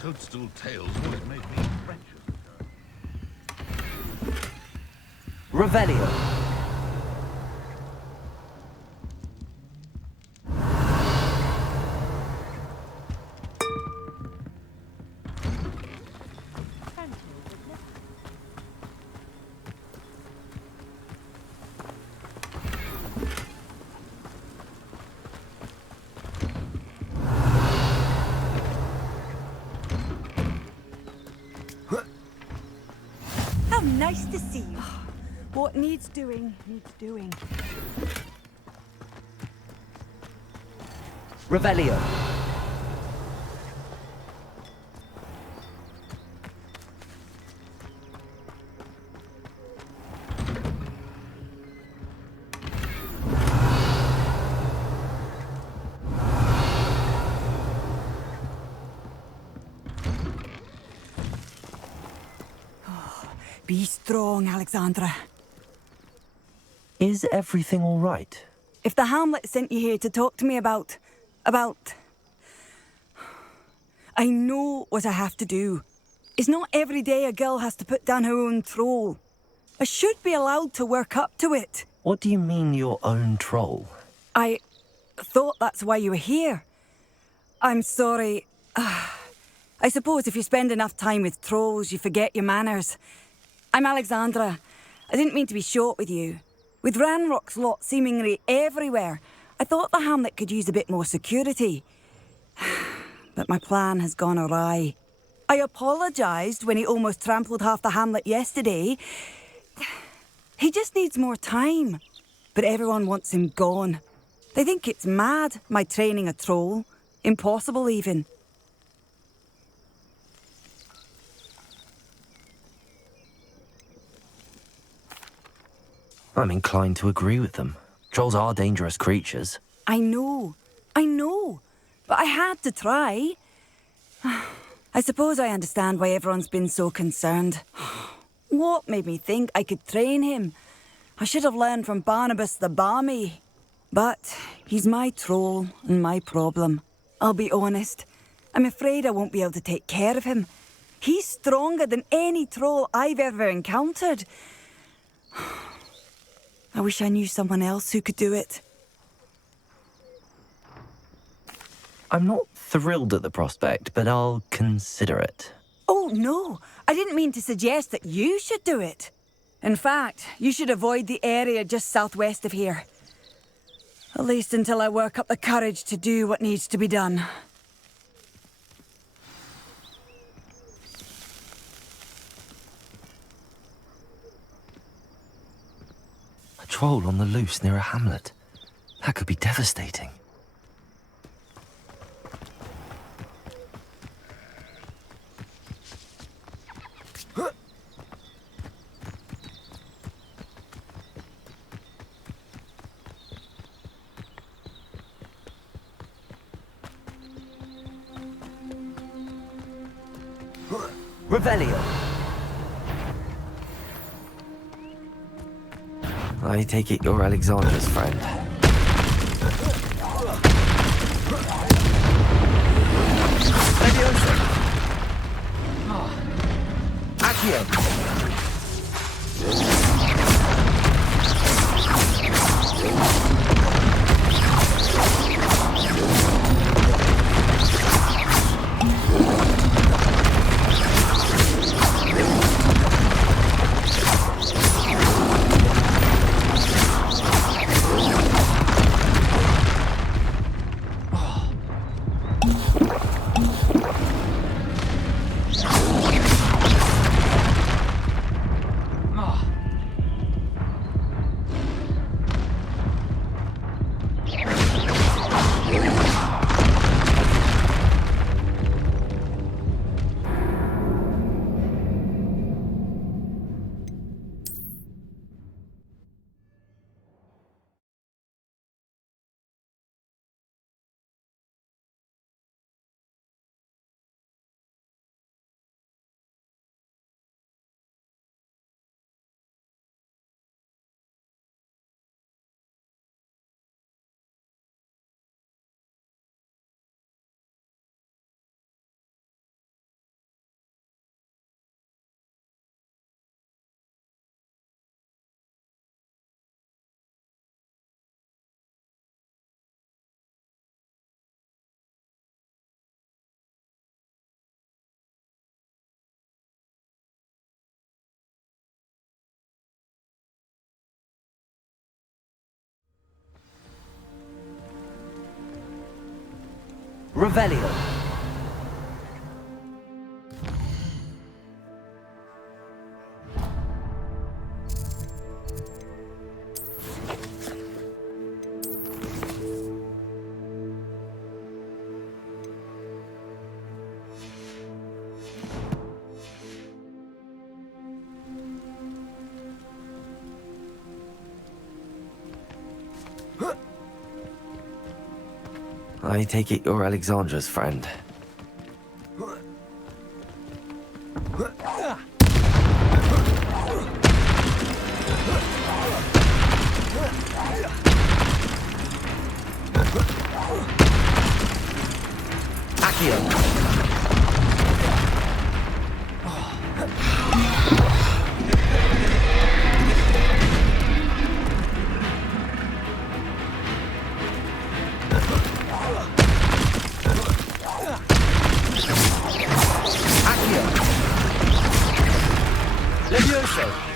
Toadstool tales always made me wretched. Revelio. Nice to see you. What needs doing, needs doing. Revelio. Be strong, Alexandra. Is everything all right? If the Hamlet sent you here to talk to me about... I know what I have to do. It's not every day a girl has to put down her own troll. I should be allowed to work up to it. What do you mean, your own troll? I thought that's why you were here. I'm sorry. I suppose if you spend enough time with trolls, you forget your manners. I'm Alexandra. I didn't mean to be short with you. With Ranrock's lot seemingly everywhere, I thought the Hamlet could use a bit more security. But my plan has gone awry. I apologised when he almost trampled half the Hamlet yesterday. He just needs more time. But everyone wants him gone. They think it's mad, my training a troll. Impossible, even. I'm inclined to agree with them. Trolls are dangerous creatures. I know. But I had to try. I suppose I understand why everyone's been so concerned. What made me think I could train him? I should have learned from Barnabas the Barmy. But he's my troll and my problem. I'll be honest. I'm afraid I won't be able to take care of him. He's stronger than any troll I've ever encountered. I wish I knew someone else who could do it. I'm not thrilled at the prospect, but I'll consider it. Oh, no. I didn't mean to suggest that you should do it. In fact, you should avoid the area just southwest of here. At least until I work up the courage to do what needs to be done. A troll on the loose near a hamlet. That could be devastating. Revelio. I take it you're Alexandra's friend. Leviosa. Accio. Revelio. I take it you're Alexandra's friend. Accio! Levioso!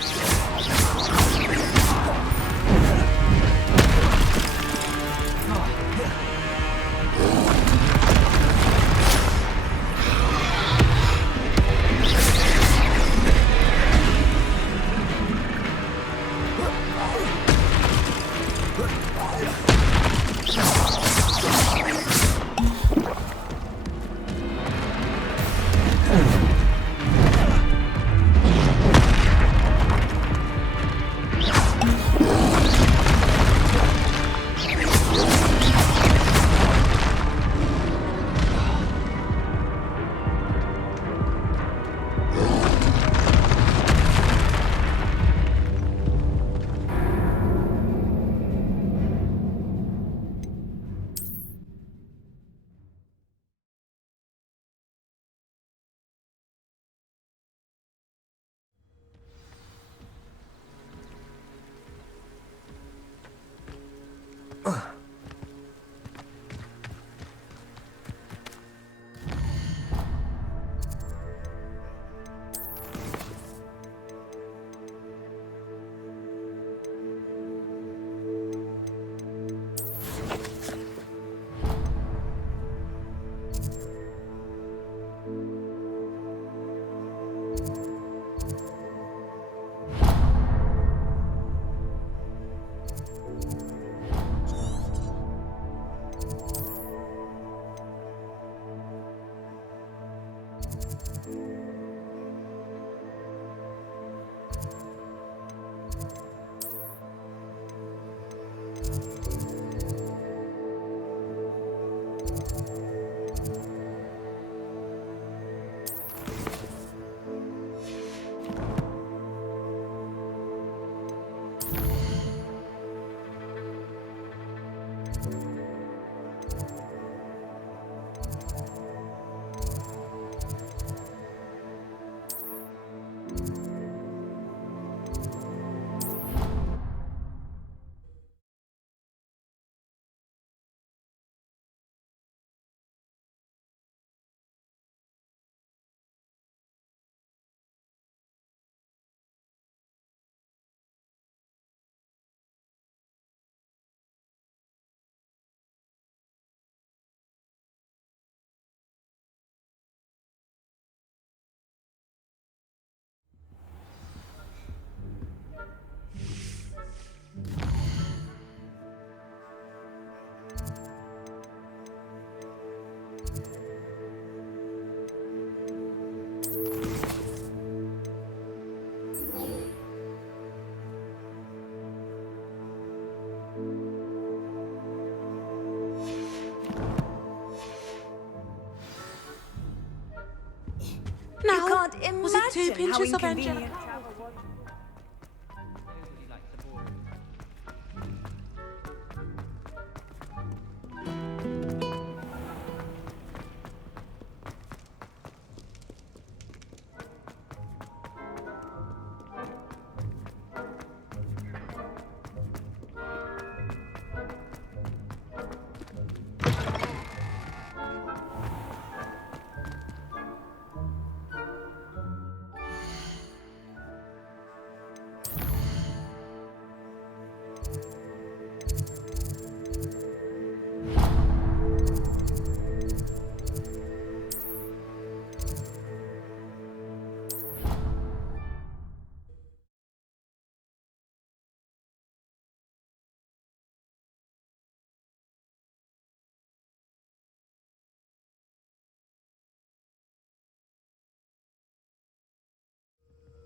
Now, you can't imagine was it 2 pinches how of inconvenient Angelica? travel was.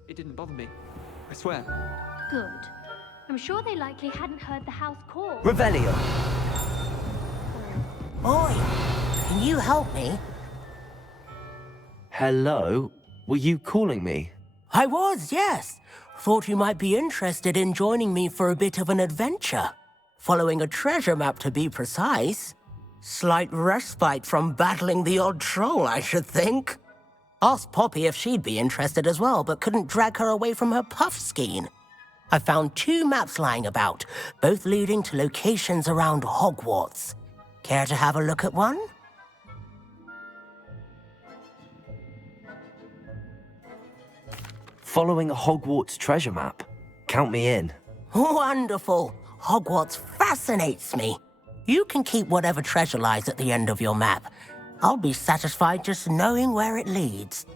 It didn't bother me. I swear. Good. I'm sure they likely hadn't heard the house call. Revelio. Oi, can you help me? Hello? Were you calling me? I was, yes. Thought you might be interested in joining me for a bit of an adventure. Following a treasure map, to be precise. Slight respite from battling the odd troll, I should think. Asked Poppy if she'd be interested as well, but couldn't drag her away from her puff skein. I found 2 maps lying about, both leading to locations around Hogwarts. Care to have a look at one? Following a Hogwarts treasure map? Count me in. Wonderful. Hogwarts fascinates me. You can keep whatever treasure lies at the end of your map. I'll be satisfied just knowing where it leads.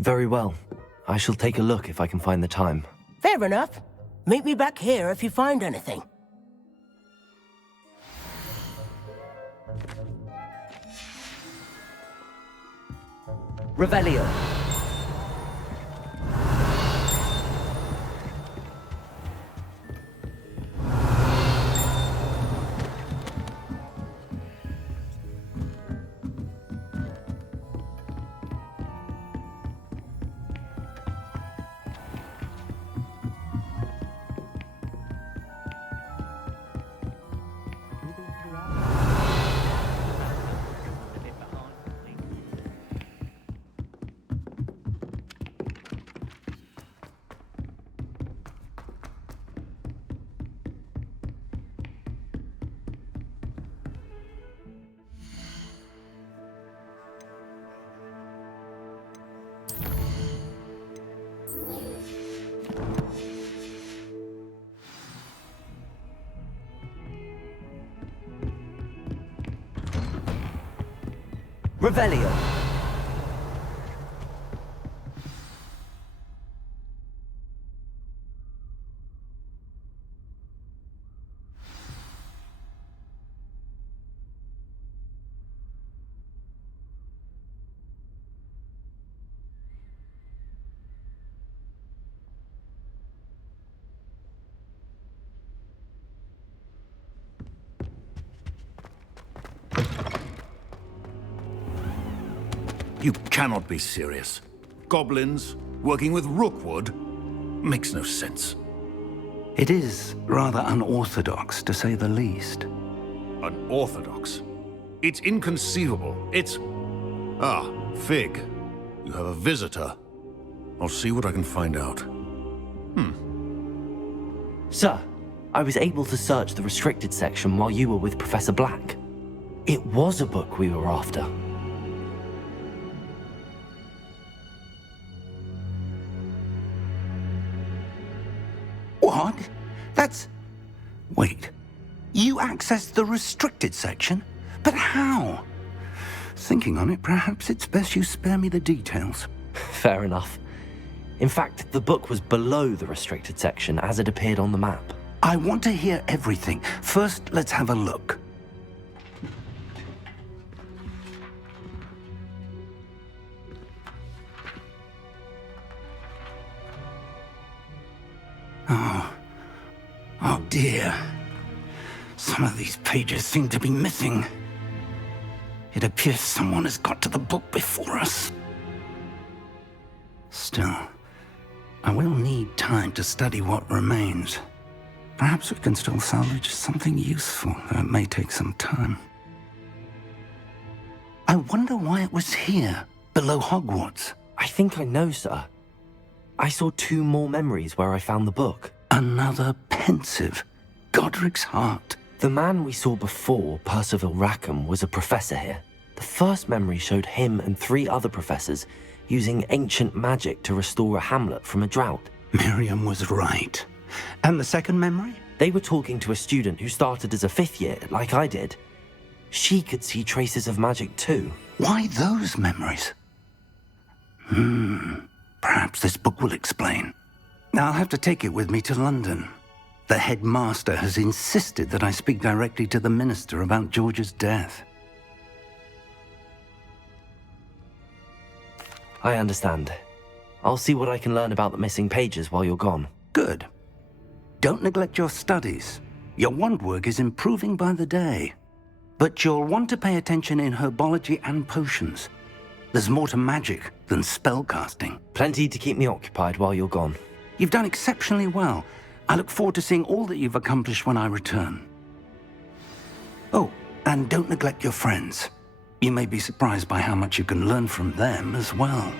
Very well. I shall take a look if I can find the time. Fair enough. Meet me back here if you find anything. Revelio. Revelio. You cannot be serious. Goblins working with Rookwood makes no sense. It is rather unorthodox, to say the least. Unorthodox? It's inconceivable. It's... Ah, Fig. You have a visitor. I'll see what I can find out. Sir, I was able to search the restricted section while you were with Professor Black. It was a book we were after. What? That's... Wait. You accessed the restricted section? But how? Thinking on it, perhaps it's best you spare me the details. Fair enough. In fact, the book was below the restricted section as it appeared on the map. I want to hear everything. First, let's have a look. Oh dear. Some of these pages seem to be missing. It appears someone has got to the book before us. Still, I will need time to study what remains. Perhaps we can still salvage something useful, though it may take some time. I wonder why it was here, below Hogwarts. I think I know, sir. I saw 2 more memories where I found the book. Another pensive. Godric's heart. The man we saw before, Percival Rackham, was a professor here. The first memory showed him and 3 other professors using ancient magic to restore a hamlet from a drought. Miriam was right. And the second memory? They were talking to a student who started as a 5th year, like I did. She could see traces of magic too. Why those memories? Perhaps this book will explain. I'll have to take it with me to London. The headmaster has insisted that I speak directly to the minister about George's death. I understand. I'll see what I can learn about the missing pages while you're gone. Good. Don't neglect your studies. Your wand work is improving by the day. But you'll want to pay attention in herbology and potions. There's more to magic than spellcasting. Plenty to keep me occupied while you're gone. You've done exceptionally well. I look forward to seeing all that you've accomplished when I return. Oh, and don't neglect your friends. You may be surprised by how much you can learn from them as well.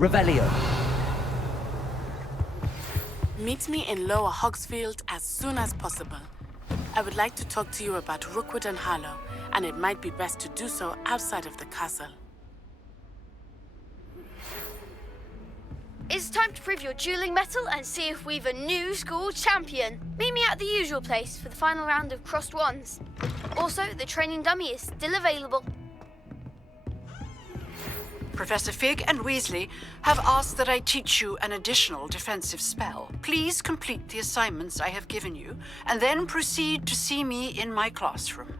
Revelio. Meet me in Lower Hogsfield as soon as possible. I would like to talk to you about Rookwood and Harlow, and it might be best to do so outside of the castle. It's time to prove your dueling mettle and see if we've a new school champion. Meet me at the usual place for the final round of crossed wands. Also, the training dummy is still available. Professor Fig and Weasley have asked that I teach you an additional defensive spell. Please complete the assignments I have given you, and then proceed to see me in my classroom.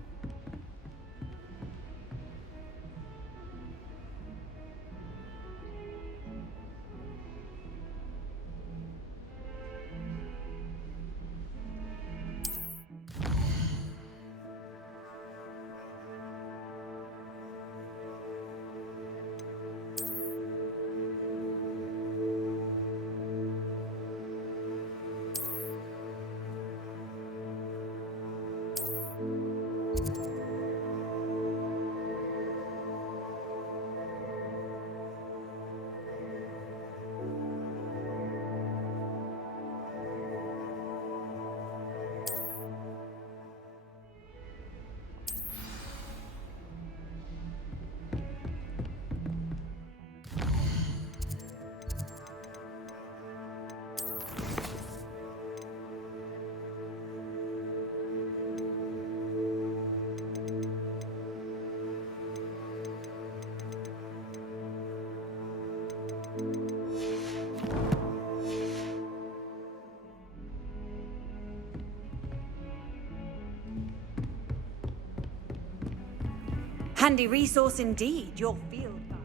Handy resource indeed, your field guide.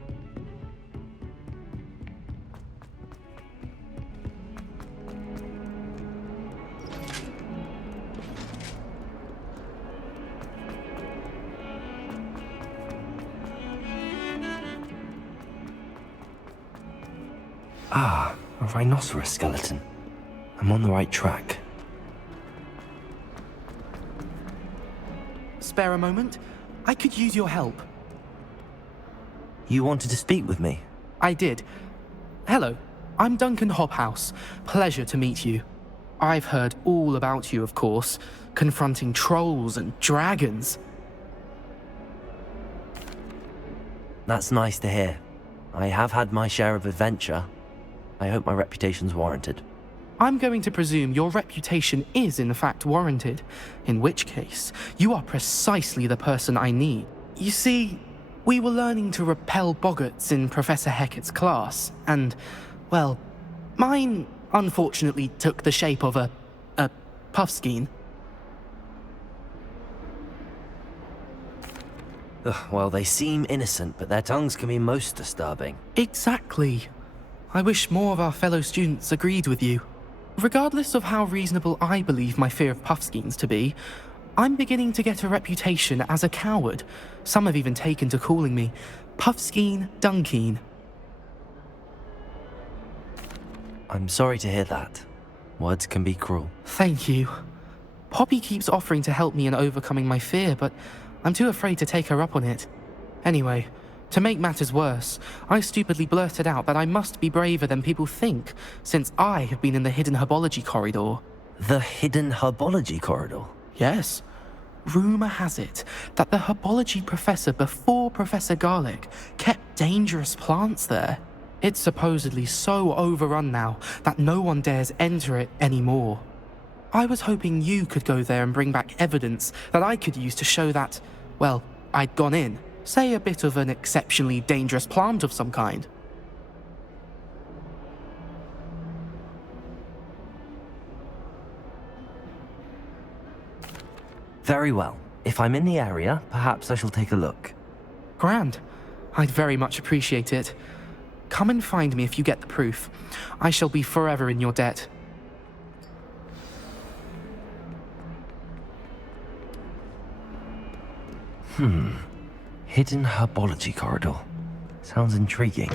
Ah, a rhinoceros skeleton. I'm on the right track. Spare a moment? I could use your help. You wanted to speak with me? I did. Hello, I'm Duncan Hobhouse. Pleasure to meet you. I've heard all about you, of course, confronting trolls and dragons. That's nice to hear. I have had my share of adventure. I hope my reputation's warranted. I'm going to presume your reputation is in fact warranted, in which case, you are precisely the person I need. You see, we were learning to repel boggarts in Professor Hecat's class, and, well, mine unfortunately took the shape of a puffskein. Well, they seem innocent, but their tongues can be most disturbing. Exactly. I wish more of our fellow students agreed with you. Regardless of how reasonable I believe my fear of puffskeins to be, I'm beginning to get a reputation as a coward. Some have even taken to calling me Puffskeen Dunkeen. I'm sorry to hear that. Words can be cruel. Thank you. Poppy keeps offering to help me in overcoming my fear, but I'm too afraid to take her up on it. Anyway, to make matters worse, I stupidly blurted out that I must be braver than people think, since I have been in the hidden herbology corridor. The hidden herbology corridor? Yes. Rumour has it that the herbology professor before Professor Garlic kept dangerous plants there. It's supposedly so overrun now that no one dares enter it anymore. I was hoping you could go there and bring back evidence that I could use to show that, well, I'd gone in. Say a bit of an exceptionally dangerous plant of some kind. Very well. If I'm in the area, perhaps I shall take a look. Grand. I'd very much appreciate it. Come and find me if you get the proof. I shall be forever in your debt. Hidden herbology corridor. Sounds intriguing.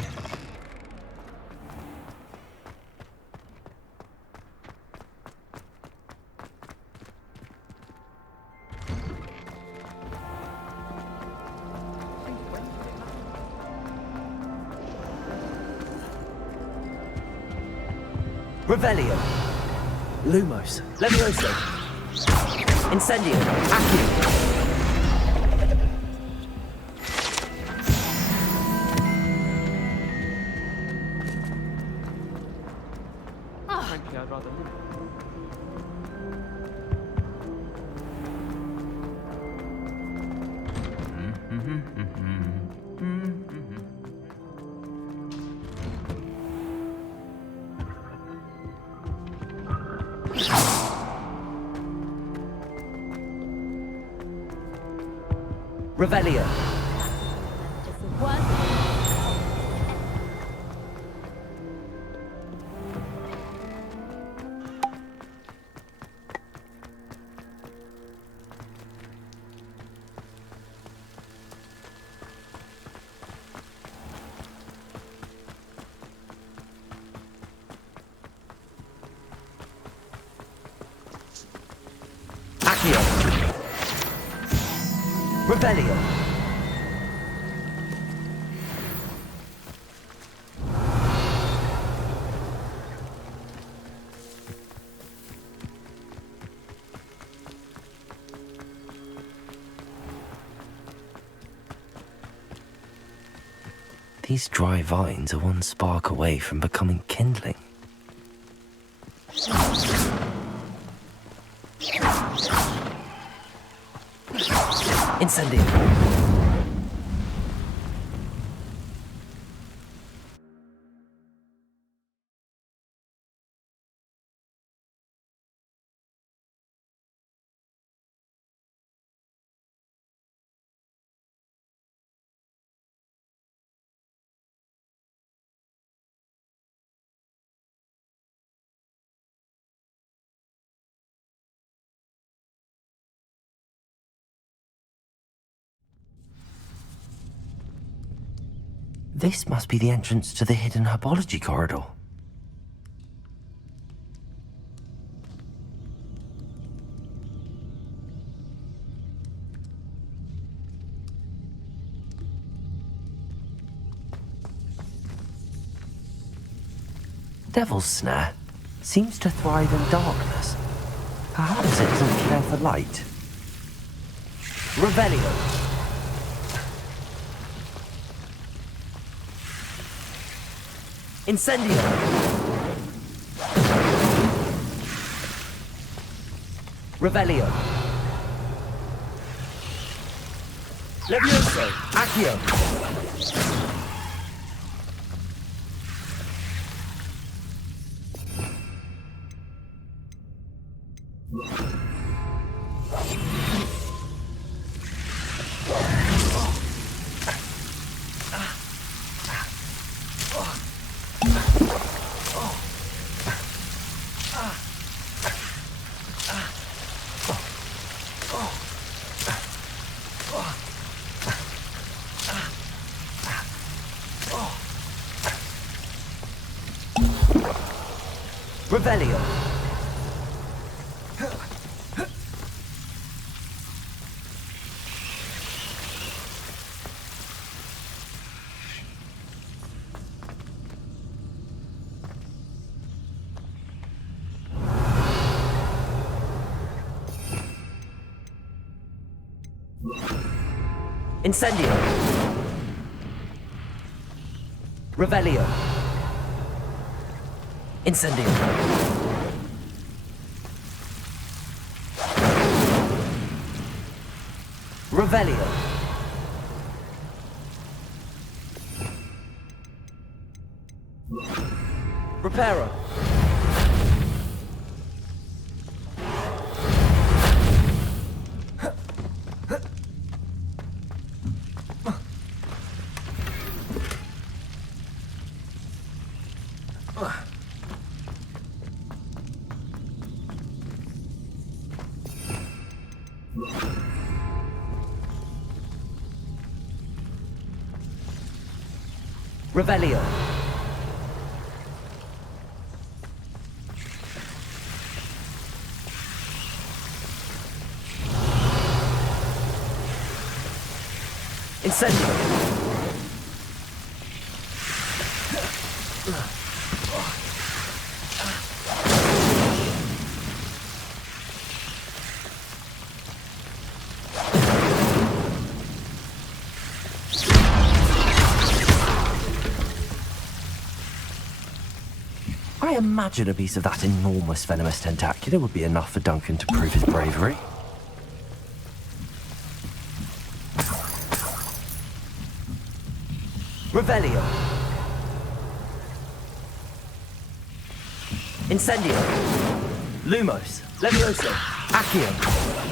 Revelio. Lumos. Levioso. Incendio. Accio. Frankly, I'd rather live. Revelio. Accio. Revelio. These dry vines are one spark away from becoming kindling. Incendio. This must be the entrance to the hidden herbology corridor. Devil's Snare seems to thrive in darkness. Perhaps it doesn't care for light. Revelio. Incendio. Revelio. Levioso. Accio. Revelio. Incendio. Revelio. Incendio. Revelio. Reparo. Revelio. Incendio. I imagine a piece of that enormous venomous tentacular would be enough for Duncan to prove his bravery. Revelio. Incendio. Lumos. Levioso. Accio.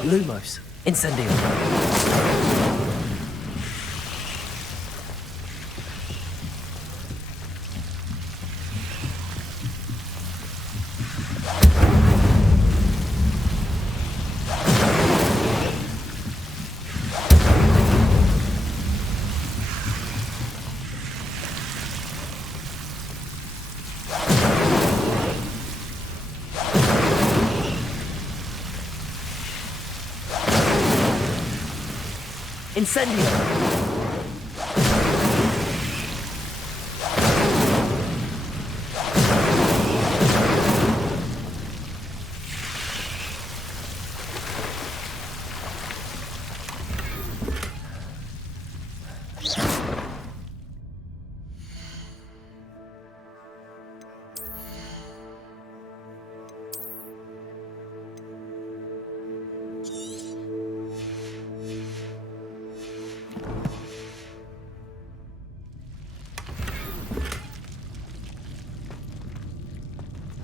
Lumos. Incendio. Incendio.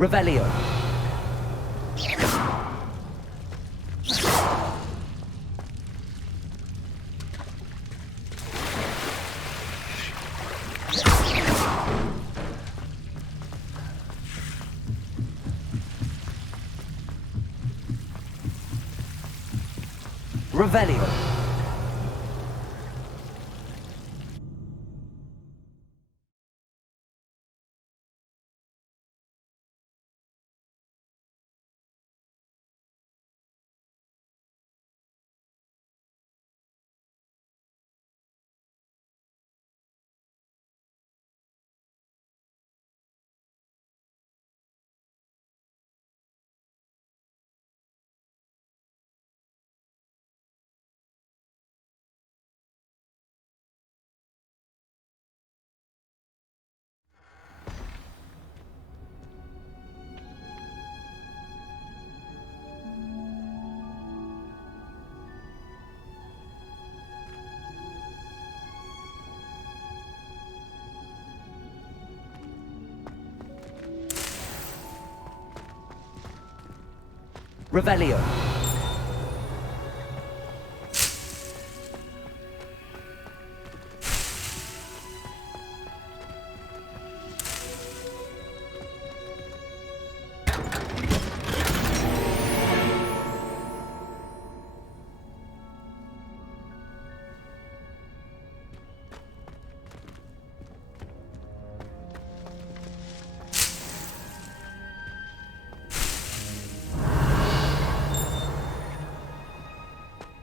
Revelio. Revelio. Revelio.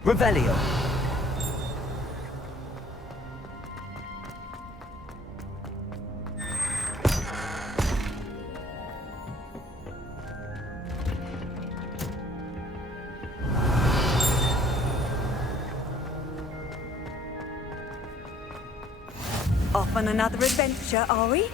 Revelio. Off on another adventure, are we?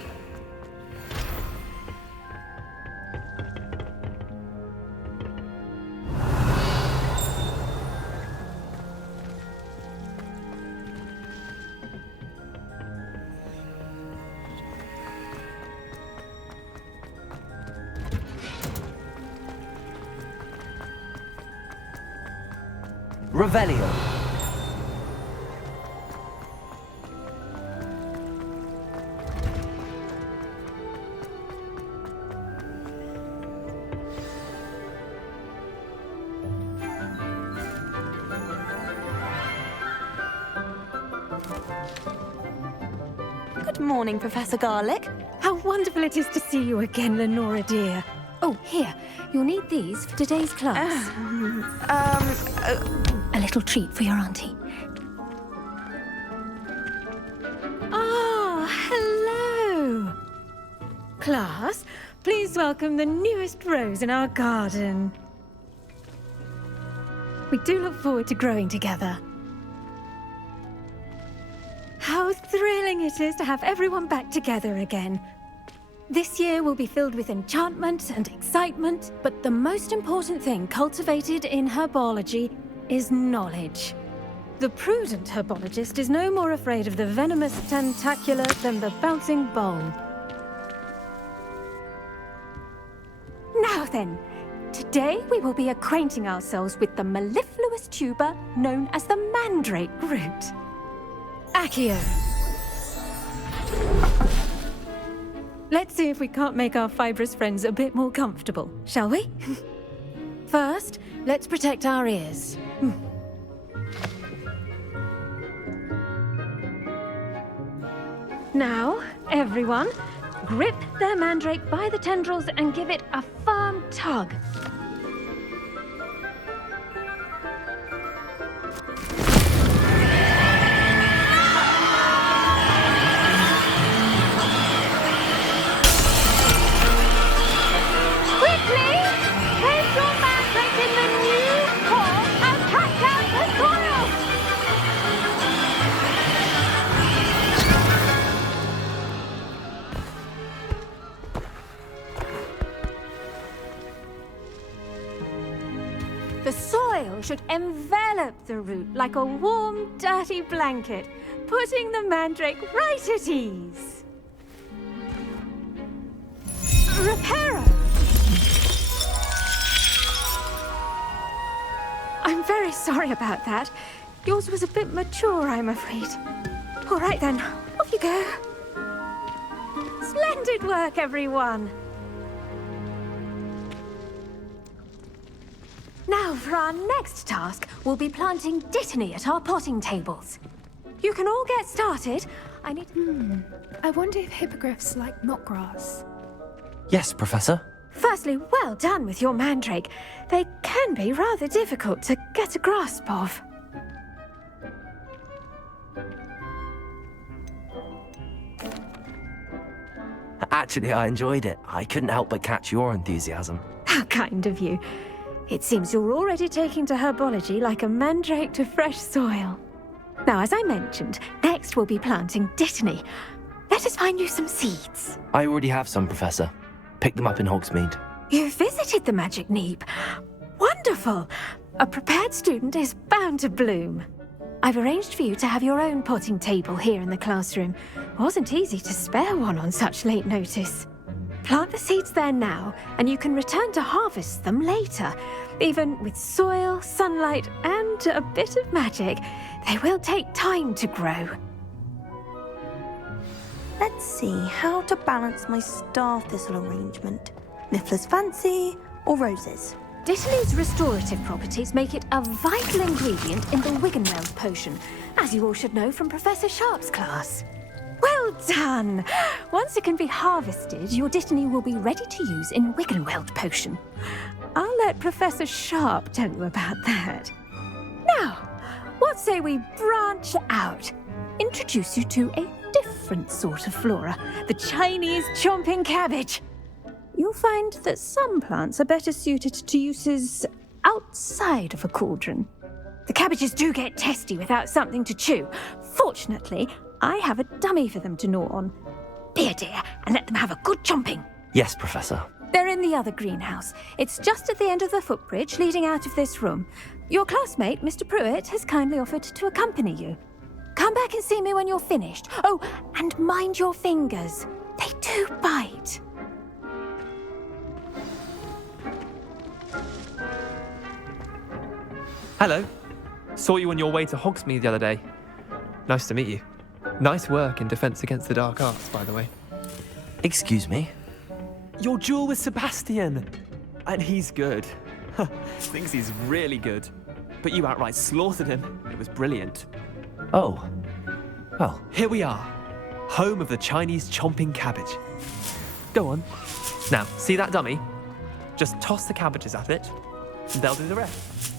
Revelio. Good morning, Professor Garlic. How wonderful it is to see you again, Lenora dear. Oh, here. You'll need these for today's class. A little treat for your auntie. Ah, hello. Class, please welcome the newest rose in our garden. We do look forward to growing together. How thrilling it is to have everyone back together again. This year will be filled with enchantment and excitement, but the most important thing cultivated in herbology is knowledge. The prudent herbologist is no more afraid of the venomous tentacula than the bouncing bowl. Now then, today we will be acquainting ourselves with the mellifluous tuber known as the mandrake root. Accio. Let's see if we can't make our fibrous friends a bit more comfortable, shall we? First, let's protect our ears. Now, everyone, grip their mandrake by the tendrils and give it a firm tug. The soil should envelop the root like a warm, dirty blanket, putting the mandrake right at ease. Reparo! I'm very sorry about that. Yours was a bit mature, I'm afraid. All right then, off you go. Splendid work, everyone. Now, for our next task, we'll be planting dittany at our potting tables. You can all get started. I need... I wonder if hippogriffs like knotgrass. Yes, Professor. Firstly, well done with your mandrake. They can be rather difficult to get a grasp of. Actually, I enjoyed it. I couldn't help but catch your enthusiasm. How kind of you. It seems you're already taking to herbology like a mandrake to fresh soil. Now, as I mentioned, next we'll be planting dittany. Let us find you some seeds. I already have some, Professor. Picked them up in Hogsmeade. You visited the Magic Neep. Wonderful! A prepared student is bound to bloom. I've arranged for you to have your own potting table here in the classroom. It wasn't easy to spare one on such late notice. Plant the seeds there now, and you can return to harvest them later. Even with soil, sunlight, and a bit of magic, they will take time to grow. Let's see how to balance my star thistle arrangement. Niffler's fancy or roses? Dittany's restorative properties make it a vital ingredient in the Wiggenweld potion, as you all should know from Professor Sharp's class. Well done! Once it can be harvested, your Dittany will be ready to use in Wiggenweld potion. I'll let Professor Sharp tell you about that. Now, what say we branch out? Introduce you to a different sort of flora, the Chinese chomping cabbage. You'll find that some plants are better suited to uses outside of a cauldron. The cabbages do get testy without something to chew. Fortunately, I have a dummy for them to gnaw on. Be a dear and let them have a good chomping. Yes, Professor. They're in the other greenhouse. It's just at the end of the footbridge leading out of this room. Your classmate, Mr. Pruitt, has kindly offered to accompany you. Come back and see me when you're finished. Oh, and mind your fingers. They do bite. Hello. Saw you on your way to Hogsmeade the other day. Nice to meet you. Nice work in Defense Against the Dark Arts, by the way. Excuse me? Your duel with Sebastian! And he's good. Thinks he's really good. But you outright slaughtered him. It was brilliant. Oh. Well. Here we are. Home of the Chinese chomping cabbage. Go on. Now, see that dummy? Just toss the cabbages at it, and they'll do the rest.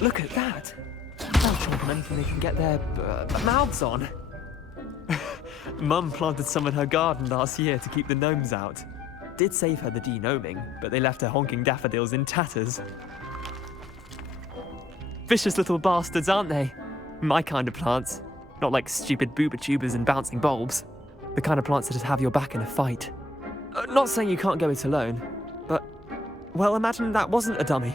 Look at that! They'll chomp on anything they can get their mouths on. Mum planted some in her garden last year to keep the gnomes out. Did save her the de-gnoming, but they left her honking daffodils in tatters. Vicious little bastards, aren't they? My kind of plants. Not like stupid booba tubers and bouncing bulbs. The kind of plants that just have your back in a fight. Not saying you can't go it alone, but, well, imagine that wasn't a dummy.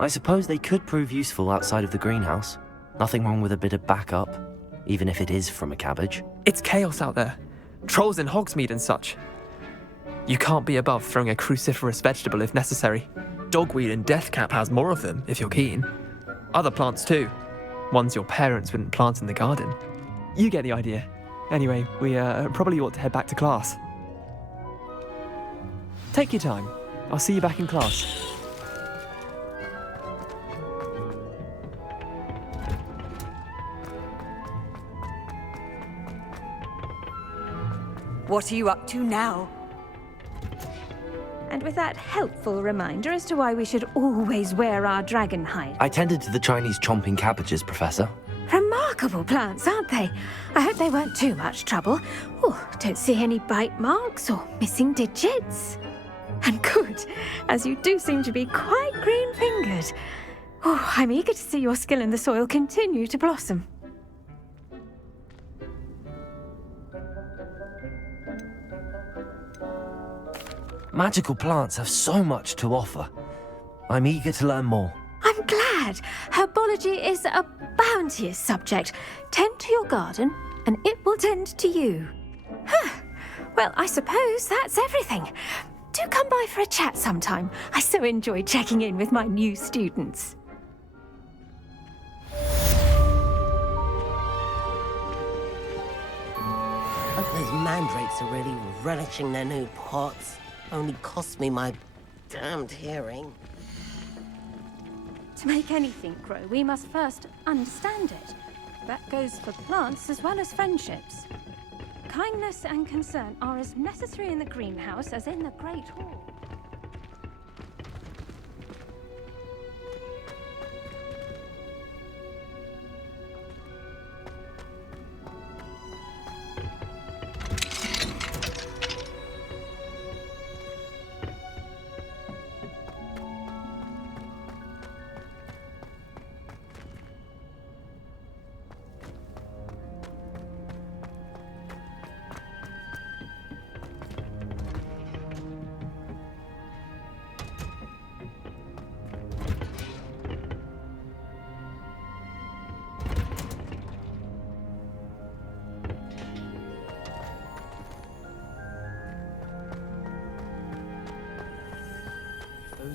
I suppose they could prove useful outside of the greenhouse. Nothing wrong with a bit of backup, even if it is from a cabbage. It's chaos out there. Trolls in Hogsmeade and such. You can't be above throwing a cruciferous vegetable if necessary. Dogweed and deathcap has more of them, if you're keen. Other plants too. Ones your parents wouldn't plant in the garden. You get the idea. Anyway, we probably ought to head back to class. Take your time. I'll see you back in class. What are you up to now? And with that helpful reminder as to why we should always wear our dragon hide. I tended to the Chinese chomping cabbages, Professor. Remarkable plants, aren't they? I hope they weren't too much trouble. Oh, don't see any bite marks or missing digits. And good, as you do seem to be quite green-fingered. Oh, I'm eager to see your skill in the soil continue to blossom. Magical plants have so much to offer. I'm eager to learn more. I'm glad. Herbology is a bounteous subject. Tend to your garden, and it will tend to you. Well, I suppose that's everything. Do come by for a chat sometime. I so enjoy checking in with my new students. Those mandrakes are really relishing their new pots. Only cost me my damned hearing. To make anything grow, we must first understand it. That goes for plants as well as friendships. Kindness and concern are as necessary in the greenhouse as in the Great Hall.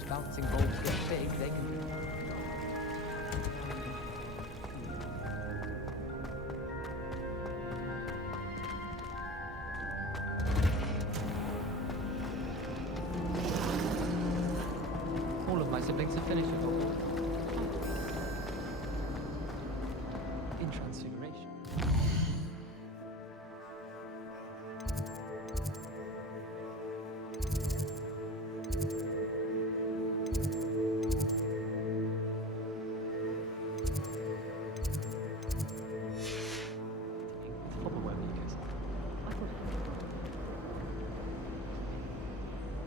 those bouncing balls get big, they can do. All of my siblings have finished with Hogwarts. In Transfiguration.